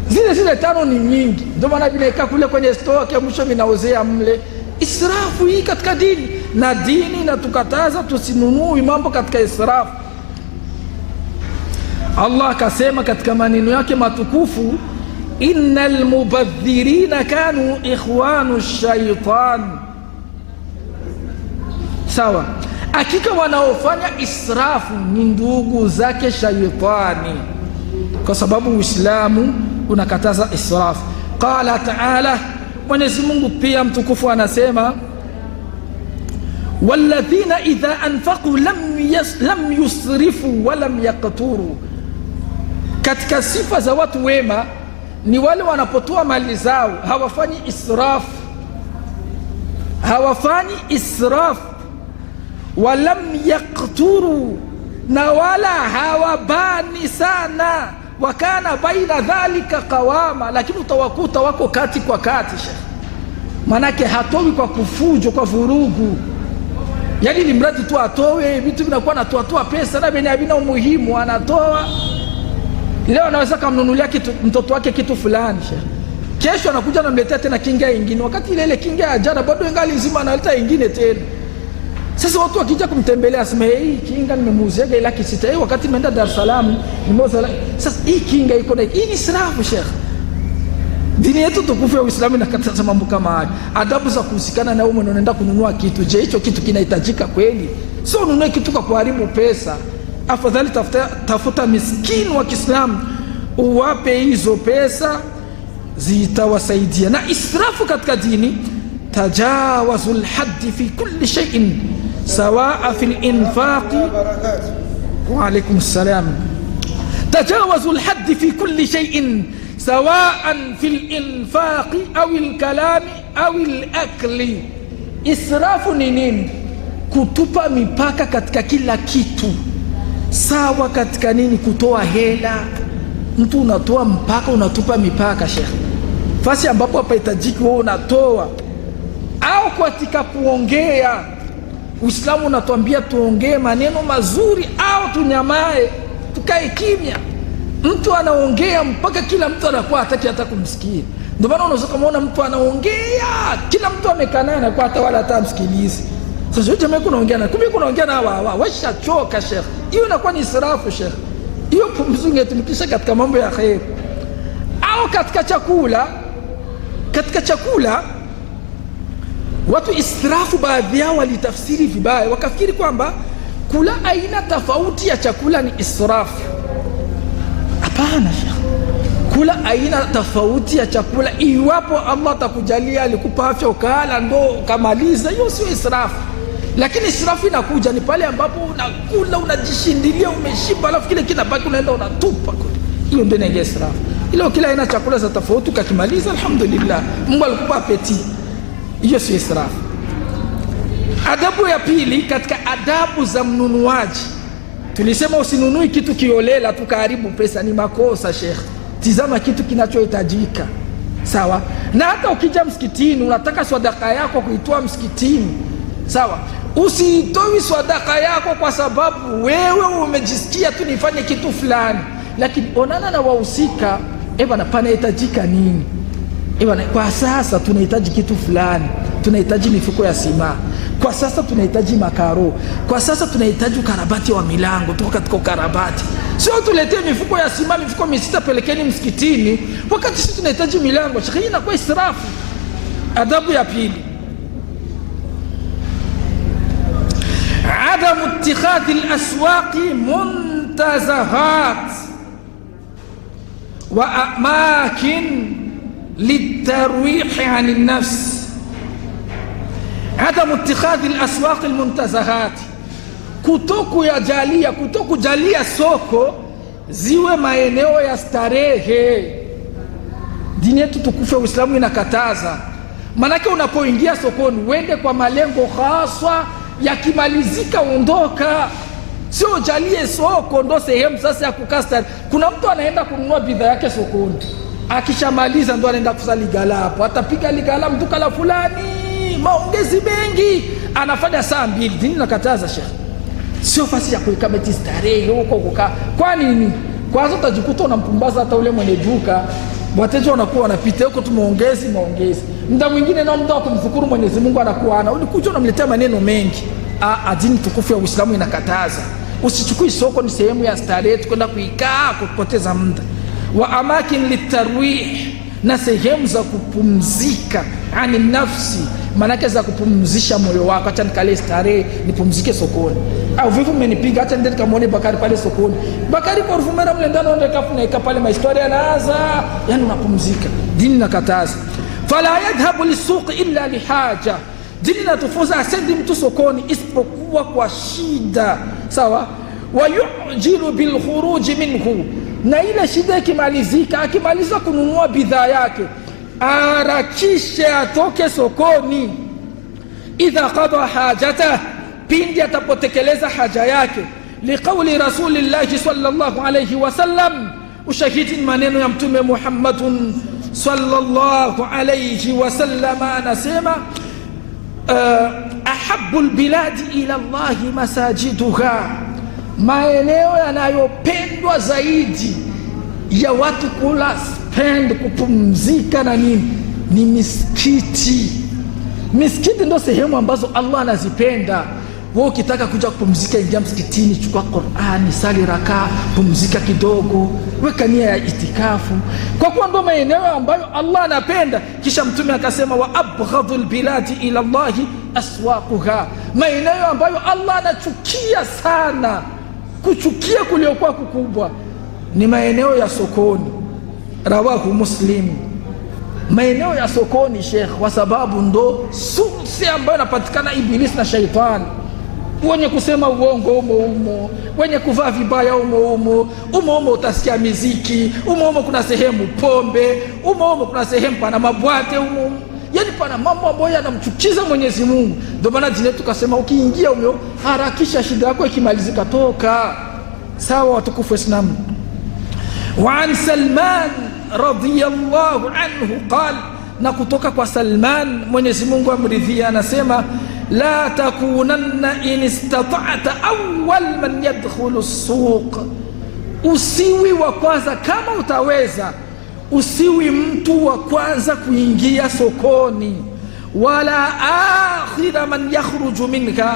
Zile 5 ni nyingi, ndio maana vinaweka kule kwenye store kwa mwisho vinaozea mle. Israfu hii katika dini, na dini inatukataza tusinunue mambo katika israfu. Allah akasema katika maneno yake matukufu, innal mubadhirina kanu ikhwanu shaitan. Sawa, hakika wanaofanya israfu ni ndugu zake shaitani, kwa sababu Uislamu unakataza israfu. Qala ta'ala, Mwenyezi Mungu pia mtukufu anasema, walladhina idha anfaqu lam yusrifu wa lam yaqturu. Katika sifa za watu wema ni wale wanapotoa mali zao hawafanyi israf, walam yaqturu, na wala hawabani sana, wakana baina dhalika qawama, lakini utawakuta wako kati kwa kati Sheikh. Manake hatoi kwa kufujo, kwa vurugu, yaani ni mradi tu atoe, vitu vinakuwa natoa pesa na beni havina umuhimu, anatoa. Leo anaweza kumnunulia mtoto wake kitu fulani Sheikh, kesho anakuja anamletea tena kinga nyingine, wakati ile kinga ya jana bado ingali nzima, analeta nyingine tena. Sasa watu wakija kumtembelea asema, hii kinga nimemuuzia $600, wakati nimeenda Dar es Salaam nimeuza. Sasa hii kinga iko na hii ni israfu Sheikh. Dini yetu tukufu ya Uislamu inakataza mambo kama haya, adabu za kuhusikana na wewe unaenda kununua kitu. Je, hicho kitu kinahitajika kweli? Sio ununue kitu kwa kuharibu pesa. Afadhali tafuta miskini wa Kiislamu uwape hizo pesa, zitawasaidia. Na israfu katika dini, tajawazul haddi fi kulli shay'in sawaa fil infaqi. Wa alaykum assalam. Tajawazul haddi fi kulli shay'in sawaan fil infaqi au alkalami au alakli. Israfu ni nini? Kutupa mipaka katika kila kitu. Sawa katika nini? Kutoa hela, mtu unatoa mpaka, unatupa mipaka Sheikh. Fasi ambapo hapahitajiki wewe unatoa. Au katika kuongea, Uislamu unatuambia tuongee maneno mazuri au tunyamae, tukae kimya. Mtu anaongea mpaka kila mtu anakuwa hataki hata kumsikia. Ndio maana unaweza kumuona mtu anaongea, kila mtu amekaa naye anakuwa hata wala hata msikilizi. Sasa yote jamaa kunaongea na kumbe kunaongea na washachoka Sheikh. Hiyo inakuwa ni israfu Sheikh. Hiyo pumzi ungetumikisha katika mambo ya khair. Au katika chakula watu israfu baadhi yao walitafsiri vibaya, wakafikiri kwamba kula aina tofauti ya chakula ni israfu. Hapana Sheikh. Kula aina tofauti ya chakula, iwapo Allah atakujalia alikupa afya ukala ndo ukamaliza, hiyo sio israfu. Lakini israfu inakuja ni pale ambapo unakula unajishindilia, umeshiba, alafu kile kinabaki unaenda unatupa. Hiyo ndio inaingia israfu. Ile kila aina chakula za tofauti ukakimaliza, alhamdulillah, Mungu alikupa apeti, hiyo sio israfu. Adabu ya pili katika adabu za mnunuaji, tulisema usinunui kitu kiolela tukaharibu pesa, ni makosa Sheikh. Tizama kitu kinachohitajika, sawa? Na hata ukija msikitini unataka sadaka yako kuitoa msikitini, sawa? Usiitoi sadaka yako kwa sababu wewe umejisikia tu nifanye kitu fulani, lakini onana na wahusika, bana panahitajika nini? Bana kwa sasa tunahitaji kitu fulani, tunahitaji mifuko ya sima, kwa sasa tunahitaji makaro, kwa sasa tunahitaji ukarabati wa milango, tuko katika ukarabati. Sio tuletee mifuko ya sima, mifuko 600 pelekeni msikitini wakati sisi tunahitaji milango. Hii inakuwa israfu. Adabu ya pili, adamu ittikhadhi al-aswaqi muntazahat wa amakin litarwihi ani nafs. Adamu ittikhadhi al-aswaqi al-muntazahat, kutokujalia soko ziwe maeneo ya starehe. Dini yetu tukufu ya Uislamu inakataza. Manake unapoingia sokoni uende kwa malengo haswa, yakimalizika ondoka. Sio jalie soko ndo sehemu sasa ya kukaa starehe. Kuna mtu anaenda kununua bidhaa yake sokoni, akishamaliza ndo anaenda kusali gala hapo, atapiga ligala mtuka la fulani, maongezi mengi, anafanya saa 2. Dini inakataza Sheikh. Sio fasi ya kuikameti starehe huko kukaa. Kwa nini? Kwanza utajikuta unampumbaza hata ule mwenye duka, wateja wanakuwa wanapita huko tu maongezi. Muda mwingine na muda wa kumshukuru Mwenyezi Mungu anakuwa ulikuja unamletea maneno mengi. Dini tukufu ya Uislamu inakataza. Usichukui soko ni sehemu ya starehe kwenda kuikaa kupoteza muda. Wa amakin litarwih, na sehemu za kupumzika ani nafsi, manake za kupumzisha moyo wako. Acha nikale starehe nipumzike sokoni, au vivu mmenipiga, acha nende kamuone Bakari pale sokoni. Bakari kwa rufumera mle ndani ndio kafuna pale ma historia yanaanza, yani unapumzika. Dini nakataza. Fala yadhhabu lisuq illa lihaja, dini natufunza asendi mtu sokoni isipokuwa kwa shida, sawa? Wa yujilu bil khuruj minhu, na ile shida ikimalizika, akimaliza kununua bidhaa yake arakishe atoke sokoni. Idha qada hajata, pindi atapotekeleza haja yake. Liqauli rasulillahi sallallahu alayhi wasallam, ushahidi maneno ya mtume Muhammadun sallallahu alayhi wasallam anasema, ahabbu albiladi ila Allahi masajiduha, maeneo yanayopendwa zaidi ya watu kula spend kupumzika na nini ni misikiti. Misikiti ndo sehemu ambazo Allah anazipenda. Wewe ukitaka kuja kupumzika, ingia msikitini, chukua Qur'ani, sali raka, pumzika kidogo, weka nia ya itikafu, kwa kuwa ndo maeneo ambayo Allah anapenda. Kisha mtume akasema, wa abghadul biladi ila Allahi aswaquha, maeneo ambayo Allah anachukia sana, kuchukia kuliokuwa kukubwa ni maeneo ya sokoni. Rawahu Muslim. Maeneo ya sokoni Sheikh, kwa sababu ndo susi ambayo inapatikana Ibilisi na shaitani. Wenye kusema uongo umo, wenye kuvaa vibaya umo, utasikia miziki umo, kuna sehemu pombe umo, kuna sehemu pana mabwate umo, yani pana mambo ambayo yanamchukiza Mwenyezi Mungu. Ndio maana dini yetu kasema ukiingia umo, harakisha, shida yako ikimalizika toka. Sawa watukufu Islam. Wa an Salman radiyallahu anhu qala, na kutoka kwa Salman Mwenyezi Mungu amridhia, anasema, la takunanna in istata'ta awwal man yadkhulu as-suq, usiwi wa kwanza kama utaweza, usiwi mtu wa kwanza kuingia sokoni. Wala akhira man yakhruju minha,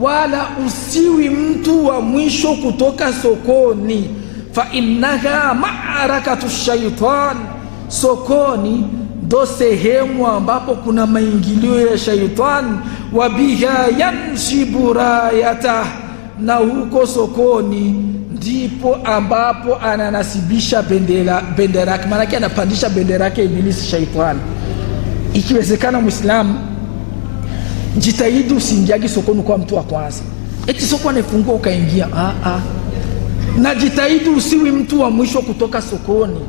wala usiwi mtu wa mwisho kutoka sokoni. Fa innaha ma'arakatu shaitan, sokoni ndo sehemu ambapo kuna maingilio ya shaitani. Wa biha yansibu rayata, na huko sokoni ndipo ambapo ananasibisha bendera yake, maana yake anapandisha bendera yake Ibilisi shaitani. Ikiwezekana Muislamu, jitahidi usiingiage sokoni kwa mtu wa kwanza, eti soko anafungua ukaingia. Na jitahidi usiwi mtu wa mwisho kutoka sokoni,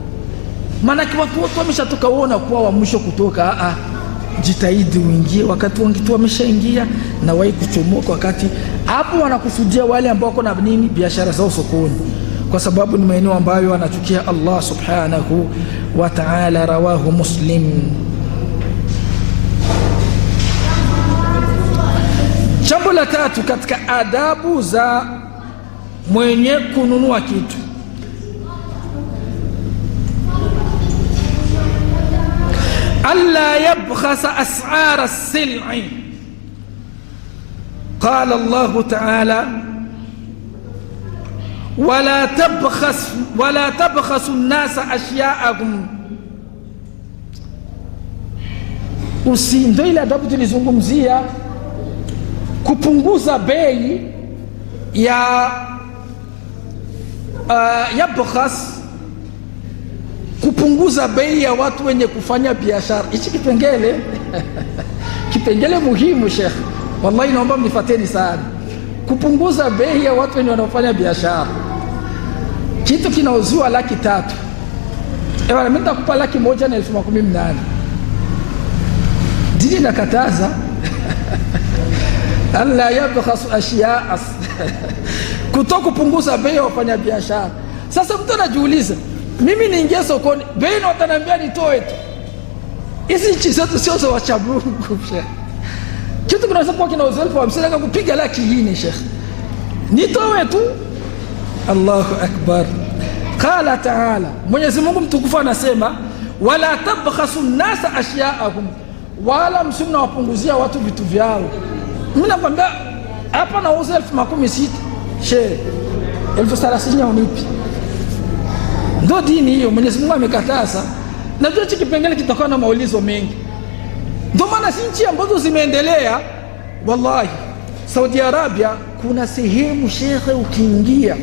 maana watu wote wameshatoka uona kuwa wa mwisho kutoka. jitahidi uingie wakati wangitu wameshaingia, na wahi kuchomoka wakati hapo wanakusudia wale ambao wako na nini, biashara zao sokoni, kwa sababu ni maeneo ambayo anachukia Allah subhanahu wa ta'ala. Rawahu Muslim. Jambo la tatu katika adabu za mwenye kununua kitu, alla yabkhasa as'ara as-sil'i. Qala Allah ta'ala wala tabkhasu an-nasa ashya'ahum. Ndio ile adabu tulizungumzia, kupunguza bei ya yabkhas, kupunguza bei ya watu wenye kufanya biashara. Hichi kipengele kipengele muhimu Sheikh, wallahi naomba mnifateni sana. Kupunguza bei ya watu wenye wanafanya biashara. Kitu kinauziwa 300,000, mimi nitakupa 1,118,000. Dini nakataza alla yabkhasu ashya'a, kutoka kupunguza bei ya wafanya biashara. Sasa mtu anajiuliza, mimi niingia sokoni, bei na wataniambia nitoe tu. Hizi nchi zetu sio za wachamungu Sheikh. Kitu kinaweza kuwa kinauzwa 50,000 kupiga 400,000 Sheikh, nitoe tu. Allahu akbar. Qala ta'ala, Mwenyezi Mungu mtukufu anasema wala tabkhasu an-nasa ashya'ahum, wala msimna wapunguzia watu vitu vyao. Mimi nakwambia hapa nauza 16,000 Sheikh, 30,000 unipi? Ndio dini hiyo, Mwenyezi Mungu amekataza. Najua hiki kipengele kitakuwa na maulizo mengi. Ndio maana si nchi ambazo zimeendelea, wallahi Saudi Arabia kuna sehemu Sheikh, ukiingia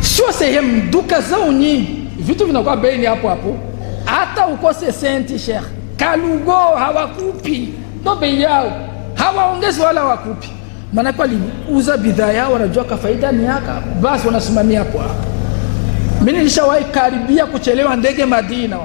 sio sehemu, duka zao nyingi vitu vinakuwa bei hapo hapo, hata ukose senti Sheikh, kalugo hawakupi, ndio bei yao, hawaongezi wala hawakupi. Maana kwa liuza bidhaa yao, wanajua ka faida ni haka, basi wanasimamia hapo hapo. Mimi nilishawahi karibia kuchelewa ndege Madina,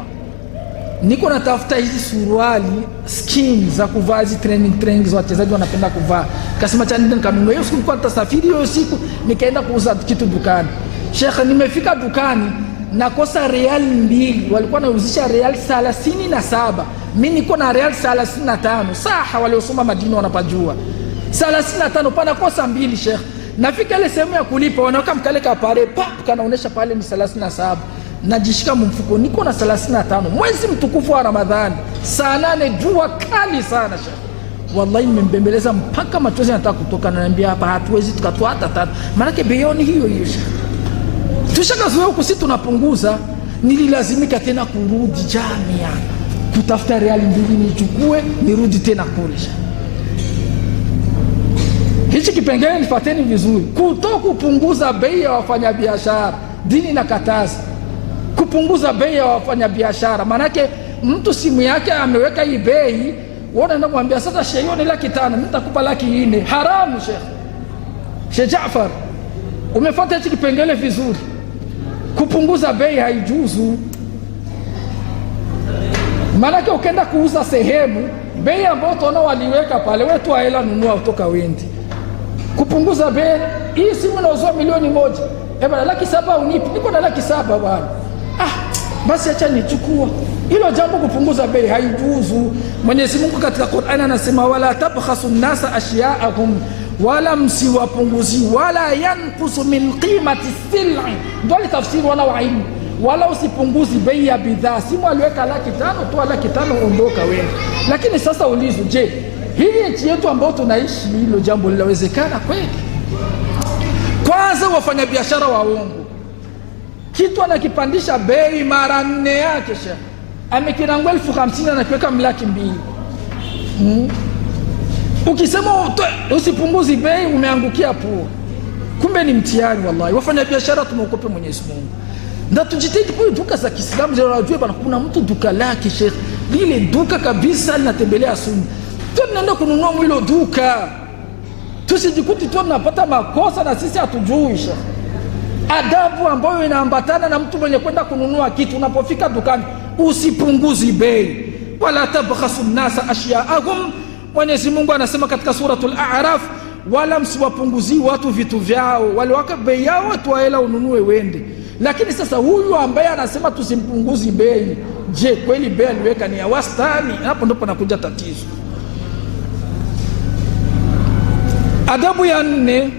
niko natafuta hizi suruali skin za kuvaa, hizi training za wachezaji wanapenda kuvaa. Kasema cha nini nikanunua hiyo siku, kwa tasafiri hiyo siku nikaenda kuuza kitu dukani. Sheikh, nimefika dukani nakosa real 2, walikuwa wanauzisha real 37, mimi niko na real 35. Saha, waliosoma Madina wanapajua 35 pana kosa 2 Sheikh. Nafika ile sehemu ya kulipa, wanaweka mkale pale pap, kanaonesha pale ni 37. Najishika mfuko, niko na 35. Mwezi mtukufu wa Ramadhani, saa 8, jua kali sana Sheikh. Wallahi nimembembeleza mpaka machozi yanataka kutoka, na niambia hapa hatuwezi tukatoa hata 5, maana yake beyond hiyo hiyo Sheikh. Tushakazoea huko sisi tunapunguza. Nililazimika tena kurudi jamia kutafuta real 2 nichukue nirudi tena kule Sheikh. Hichi kipengele nifateni vizuri, kutoka kupunguza bei ya wafanyabiashara. Dini inakataza kupunguza bei ya wafanyabiashara. Maana yake mtu simu yake ameweka hii bei, wewe unaenda kumwambia sasa Sheikh, hiyo ni 500,000, mimi nitakupa 400,000. Haramu Sheikh. Sheikh Jaafar, umefuata hichi kipengele vizuri. Kupunguza bei haijuzu. Maana yake ukienda kuuza sehemu, bei ambayo utaona waliweka pale, wewe tu hela nunua kutoka wendi. Kupunguza bei, hii simu inauzwa 1,000,000, bwana 700,000 unipi? Niko na 700,000 bwana. Basi acha nichukua. Hilo jambo kupunguza bei haijuzu. Mwenyezi Mungu katika Qur'an anasema wala tabkhasu an-nasa ashya'ahum, wala msiwapunguzi, wala yanqusu min qimati sil'i. Ndio tafsiri wana wa ilmu, wala usipunguzi bei ya bidhaa. Simu aliweka 500,000, toa 500,000 ondoka wewe. Lakini sasa ulizo, je, hii nchi yetu ambayo tunaishi, hilo jambo linawezekana kweli? Kwanza wafanyabiashara waongo, kitu anakipandisha bei mara 4 yake Sheikh. Amekirangwa 50,000 anakiweka 200,000. Ukisema usipunguzi bei umeangukia pua. Kumbe ni mtihani wallahi. Wafanyabiashara tumeokope Mwenyezi Mungu. Na tujitahidi kwa duka za Kiislamu ndio unajua bana, kuna mtu duka lake Sheikh, lile duka kabisa linatembelea sunna. Tunaenda kununua mwilo duka, tusijikuti tu tunapata makosa na sisi hatujui Sheikh. Adabu ambayo inaambatana na mtu mwenye kwenda kununua kitu, unapofika dukani usipunguzi bei. wala tabkhasu an-nasa ashya'ahum. Mwenyezi Mungu anasema katika suratul A'raf, wala msiwapunguzie watu vitu vyao, wale waka bei yao watu waela ununue wende. Lakini sasa huyu ambaye anasema tusimpunguzi bei, je, kweli bei aliweka ni ya wastani? Hapo ndipo nakuja tatizo. Adabu ya 4,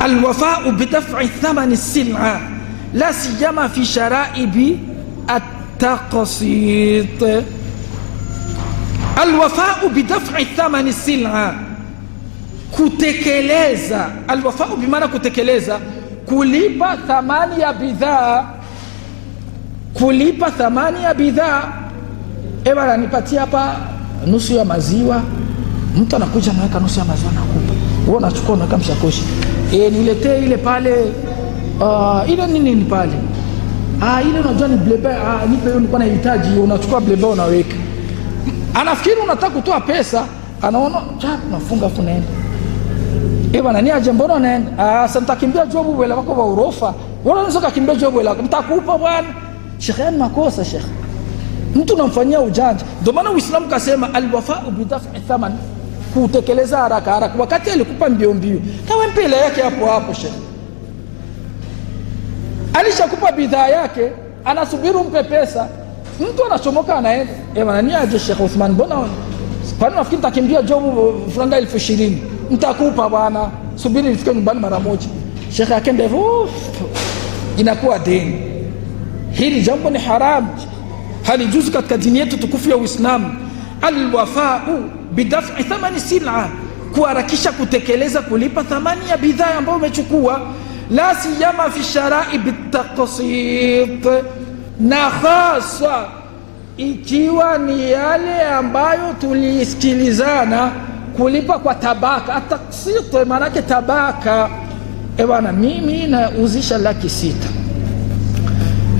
alwafa'u bidaf'i thamani as-sil'a la siyama fi shara'ibi at-taqsit. Alwafa'u bidaf'i thamani as-sil'a, kutekeleza. Alwafa'u bimaana kutekeleza, kulipa thamani ya bidhaa. Kulipa thamani ya bidhaa. Bwana, nipatie hapa nusu ya maziwa. Mtu anakuja anaweka nusu ya maziwa nakupa. Wewe unachukua unaweka mshakoshi. Niletee ile pale ile nini pale? Ile unajua ni blebe. Nipe hiyo, nilikuwa nahitaji. Unachukua blebe unaweka. Anafikiri unataka kutoa pesa, anaona nafunga afu naenda. Bwana, ni aje mbona unaenda? Sasa nitakimbia jobu wala wako wa urofa. Wewe unaweza kukimbia jobu wala mtakupa bwana. Sheikh, yani makosa Sheikh. Mtu unamfanyia ujanja. Ndio maana Uislamu kasema alwafa'u bidaf'i thaman, kutekeleza haraka haraka. Wakati alikupa mbio mbio, kawe mpele yake hapo hapo. Sheikh alishakupa bidhaa yake, anasubiri umpe pesa. Mtu anachomoka anaenda. Bwana, ni aje Sheikh Uthman, mbona kwani nafikiri nitakimbia jobu franga 20,000? Mtakupa bwana, subiri nifike nyumbani mara moja. Sheikh akenda hivyo, inakuwa deni. Hili jambo ni haramu, halijuzu katika dini yetu tukufu ya Uislamu. Alwafa'u bidaf'i thamani sil'a, kuharakisha kutekeleza kulipa thamani ya bidhaa ambayo umechukua. La siyama fi shara'i bitaqsit, na hasa ikiwa ni yale ambayo tulisikilizana kulipa kwa tabaka. Ataqsit maana yake tabaka. Bwana, mimi nauzisha 600,000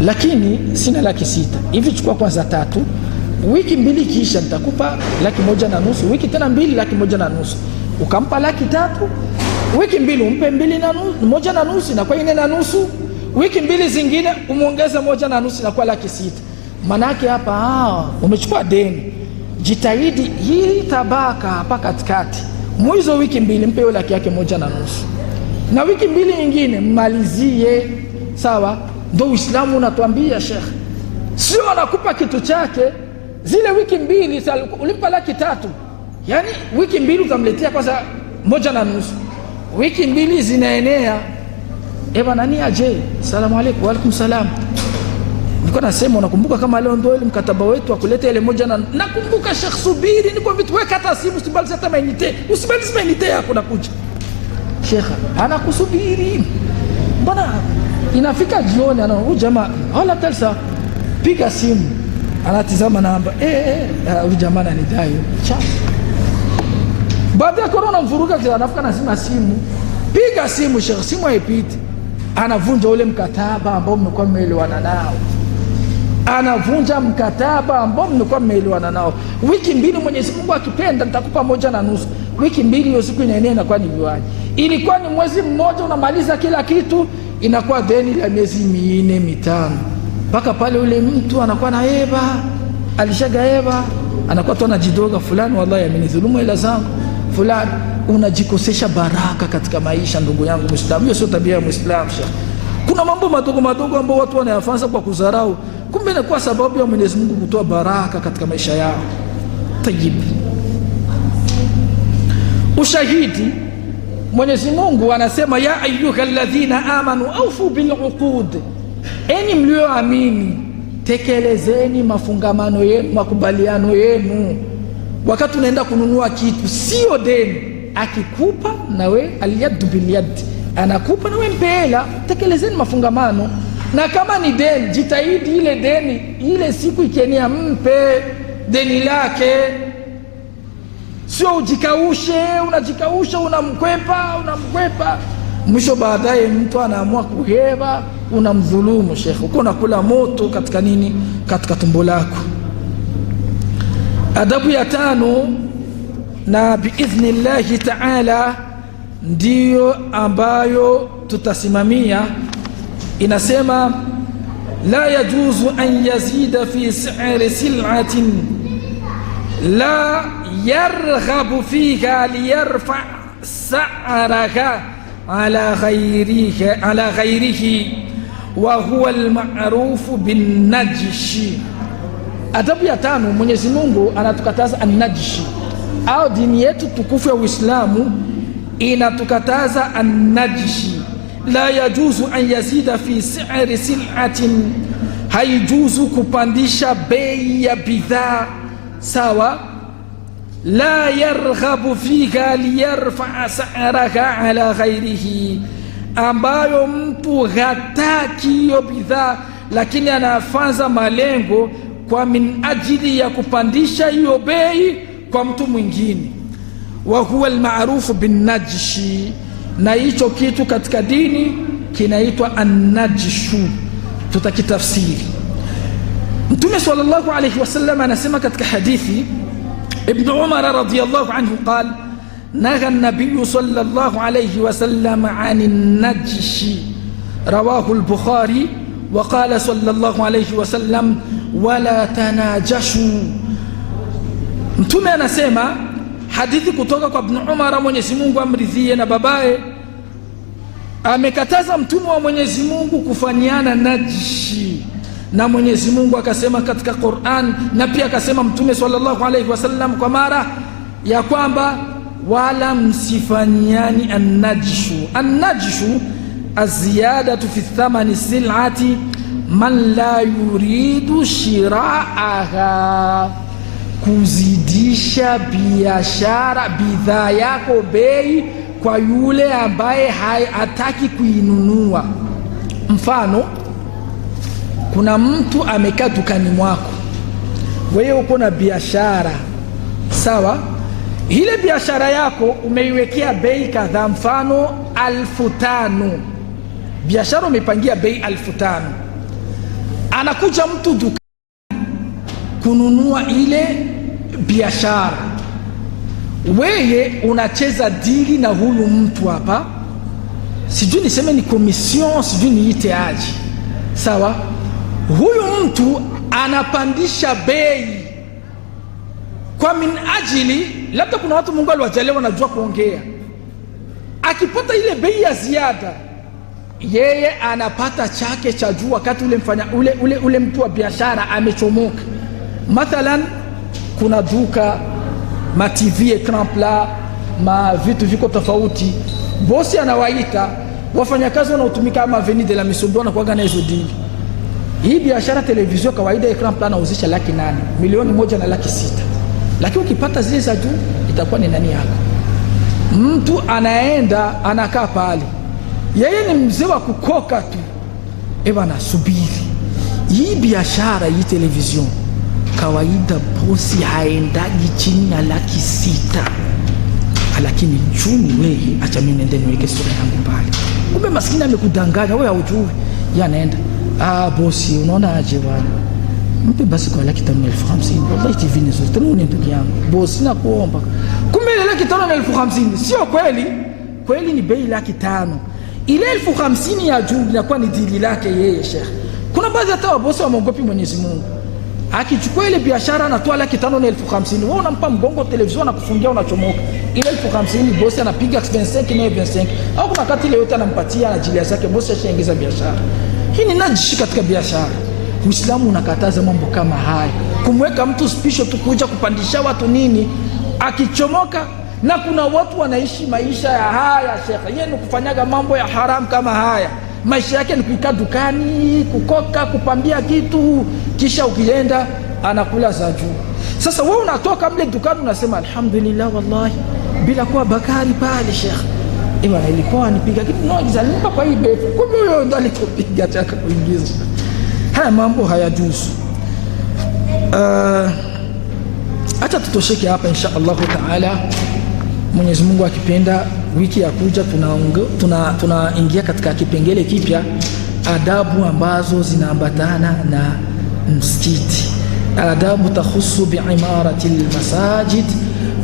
lakini sina 600,000 hivi, chukua kwanza 3, wiki 2 kisha nitakupa 1,500,000, wiki tena 2 1,500,000. Ukampa 300,000, wiki 2 umpe 1,500,000 na kwa 4,500,000, wiki 2 zingine umuongeza 1,500,000 na kwa 600,000. Maana yake hapa umechukua deni. Jitahidi hii tabaka hapa katikati, mwizo wiki 2 mpe hiyo 1,500,000 na wiki 2 nyingine mmalizie. Sawa? Ndio Uislamu unatuambia Sheikh. Sio anakupa kitu chake zile wiki 2, ulimpa 300,000, yani wiki 2 utamletea kwanza 1,500,000, wiki 2 zinaenea. Bwana, ni aje? Salamu alaykum. Wa alaykum salam. Nilikuwa nasema unakumbuka kama leo ndio ile mkataba wetu wa kuleta ile 1 nakumbuka Sheikh, subiri niko vitu, weka hata simu, usibali hata mainite, usibali mainite yako nakuja. Sheikh anakusubiri. Mbona inafika jioni huyu jamaa wala talsa, piga simu, anatizama namba, huyu jamaa ananidai. Baada ya corona mvuruga kila anafika nasema simu, piga simu Sheikh, simu haipiti. Anavunja ule mkataba ambao mmekuwa mmeelewana nao. Anavunja mkataba ambao mmekuwa mmeelewana nao. Wiki 2 Mwenyezi Mungu akipenda nitakupa 1,500,000. Wiki 2 hiyo siku inaenea inakuwa ni viwaji. Ilikuwa ni mwezi mmoja unamaliza kila kitu, inakuwa deni la miezi 4 5. Mpaka pale ule mtu anakuwa na alishagaeba, anakuwa tu anajidoga, fulani wallahi amenidhulumu ila zangu, fulani. Unajikosesha baraka katika maisha, ndugu yangu Muislamu. Hiyo sio tabia ya Muislamu. Kuna mambo madogo madogo ambao watu wanayafanya kwa kudharau, kumbe ni kwa sababu ya Mwenyezi Mungu kutoa baraka katika maisha yao. Tajibu ushahidi, Mwenyezi Mungu anasema ya ayyuhalladhina amanu awfu bil uqud, enyi mlioamini tekelezeni mafungamano yenu, makubaliano yenu. Wakati unaenda kununua kitu, sio deni. Akikupa nawe aliyad bil yad, anakupa nawe mpe hela, tekelezeni mafungamano. Na kama ni deni, jitahidi ile deni ile siku ikienea mpe deni lake. Sio ujikaushe, unajikausha, unamkwepa, mwisho baadaye mtu anaamua kuheba, unamdhulumu Sheikh, uko unakula moto katika nini, katika tumbo lako. Adabu ya 5, na biidhnillahi ta'ala ndiyo ambayo tutasimamia, inasema la yajuzu an yazida fi si'ri sil'atin la yarghabu fiha liyarfa sa'raha ala ghayrihi wa huwa al-ma'rufu bin najshi. Adabu ya tano, Mwenyezi Mungu anatukataza an-najshi, au dini yetu tukufu ya Uislamu inatukataza an-najshi. La yajuzu an yazida fi si'ri sil'atin, haijuzu kupandisha bei ya bidhaa, sawa. La yarghabu fiha liyarfa sa'raha ala ghayrihi, ambayo mtu hataki hiyo bidhaa lakini anafanza malengo kwa min ajili ya kupandisha hiyo bei kwa mtu mwingine. Wa huwa almaarufu bin najshi, na hicho kitu katika dini kinaitwa an-najshu. Tutakitafsiri. Mtume sallallahu alayhi wasallam anasema katika hadithi, Ibn Umar radhiyallahu anhu qala naha an-nabiy sallallahu alayhi wasallam 'anil najshi, rawahu al-Bukhari. Wa qala sallallahu alayhi wasallam wala tanajashu. Mtume anasema, hadithi kutoka kwa Ibn Umar, Mwenyezi Mungu amridhie na babaye, amekataza Mtume wa Mwenyezi Mungu kufanyiana najshi. Na Mwenyezi Mungu akasema katika Qur'an, na pia akasema Mtume sallallahu alayhi wasallam kwa mara ya kwamba wala msifanyiani an-najshu. An-najshu aziyadatu fi thamani sil'ati man la yuridu shiraaha, kuzidisha biashara bidhaa yako bei kwa yule ambaye hataki kuinunua. Mfano, kuna mtu amekaa dukani mwako, wewe uko na biashara, sawa. Ile biashara yako umeiwekea bei kadhaa, mfano 5,000. Biashara umepangia bei 5,000. Anakuja mtu dukani kununua ile biashara, wewe unacheza dili na huyu mtu hapa, sijui niseme ni komision, sijui niite aje, sawa. Huyu mtu anapandisha bei kwa min ajili, labda kuna watu Mungu aliwajalia wanajua kuongea, akipata ile bei ya ziada yeye anapata chake cha juu, wakati ule mtu wa biashara amechomoka. Mathalan, kuna duka ma TV ekran plat, ma vitu viko tofauti, bosi anawaita wafanyakazi wanaotumika kama Avenue de la Mission na kuaga na hizo dili. Hii biashara televizio kawaida ekran plat nauzisha 800,000, milioni 1,600,000, lakini ukipata zile za juu itakuwa ni nani yako? Mtu anaenda anakaa pale, yeye ni mzee wa kukoka tu. Bwana, subiri, hii biashara hii television kawaida bosi haendagi chini ya 600,000, lakini juu wewe acha mimi nende niweke sura yangu pale. Kumbe maskini amekudanganya wewe, haujui yeye anaenda. Bosi, unaona aje bwana, mpe basi kwa 5,050. Wallahi TV ni zote ni ndugu yangu, bosi nakuomba. Kumbe ile 5,050 sio kweli, kweli ni bei 500,000. Ile 50,000 ya juu inakuwa ni dili lake yeye Sheikh. Kuna baadhi hata wabosi wameogopi Mwenyezi Mungu, akichukua ile biashara anatoa 5,050, wewe unampa mgongo television na kufungia, unachomoka. Ile 50,000 bosi anapiga 25 na 25, au kuna kati ile yote anampatia na jili yake, bosi ashaingiza biashara. Hii ni najisi katika biashara. Uislamu unakataza mambo kama haya, kumweka mtu special tu kuja kupandisha watu nini akichomoka. Na kuna watu wanaishi maisha ya haya Sheikh, yeye ni kufanyaga mambo ya haram kama haya. Maisha yake ni kukaa dukani, kukoka, kupambia kitu, kisha ukienda anakula za juu. Sasa wewe unatoka mle dukani unasema alhamdulillah wallahi, bila kuwa bakari pale Sheikh, bwana ilikuwa anipiga kitu moja nipa kwa hii befu, kumbe huyo ndo alikopiga chaka kuingiza. Haya mambo hayajuzu. Acha tutosheke hapa insha Allah taala. Mwenyezi Mungu akipenda, wiki ya kuja tunaingia katika kipengele kipya, adabu ambazo zinaambatana na msikiti, adabu takhusu biimarati almasajid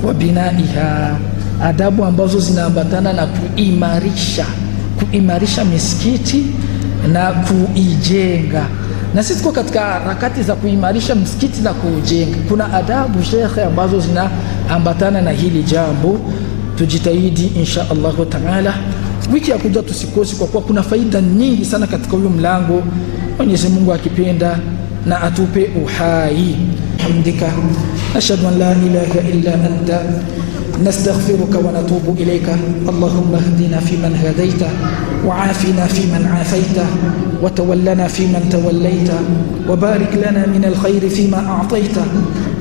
wa binaiha, adabu ambazo zinaambatana na kuimarisha misikiti na kuijenga. Na sisi tuko katika harakati za kuimarisha msikiti na kuujenga. Kuna adabu shekhe ambazo zinaambatana na hili jambo. Tujitahidi insha Allah taala, wiki ya kuja tusikosi, kwa kuwa kuna faida nyingi sana katika huyo mlango. Mwenyezi Mungu akipenda na atupe uhai. Hamdika nashhadu an la ilaha illa anta nastaghfiruka wa natubu ilayka. Allahumma hdina fiman hadaita wa afina fiman afaita wa tawallana fiman tawallaita wa barik lana min alkhairi fima a'taita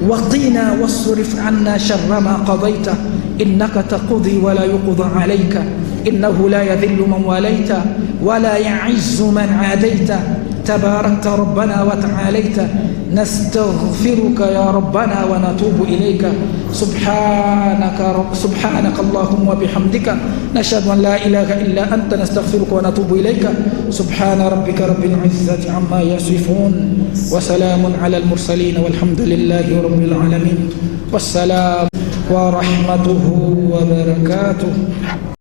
wa qina wasrif anna sharra ma qadaita innaka taqdi wa la yuqda alayka innahu la yadhillu man walayta wa la ya'izzu man adayta تباركت ربنا وتعاليت. نستغفرك يا ربنا ونتوب إليك. سبحانك اللهم وبحمدك نشهد أن لا إله إلا أنت نستغفرك ونتوب إليك. سبحان ربك رب العزة عما يصفون وسلام على المرسلين والحمد لله رب العالمين والسلام ورحمته وبركاته.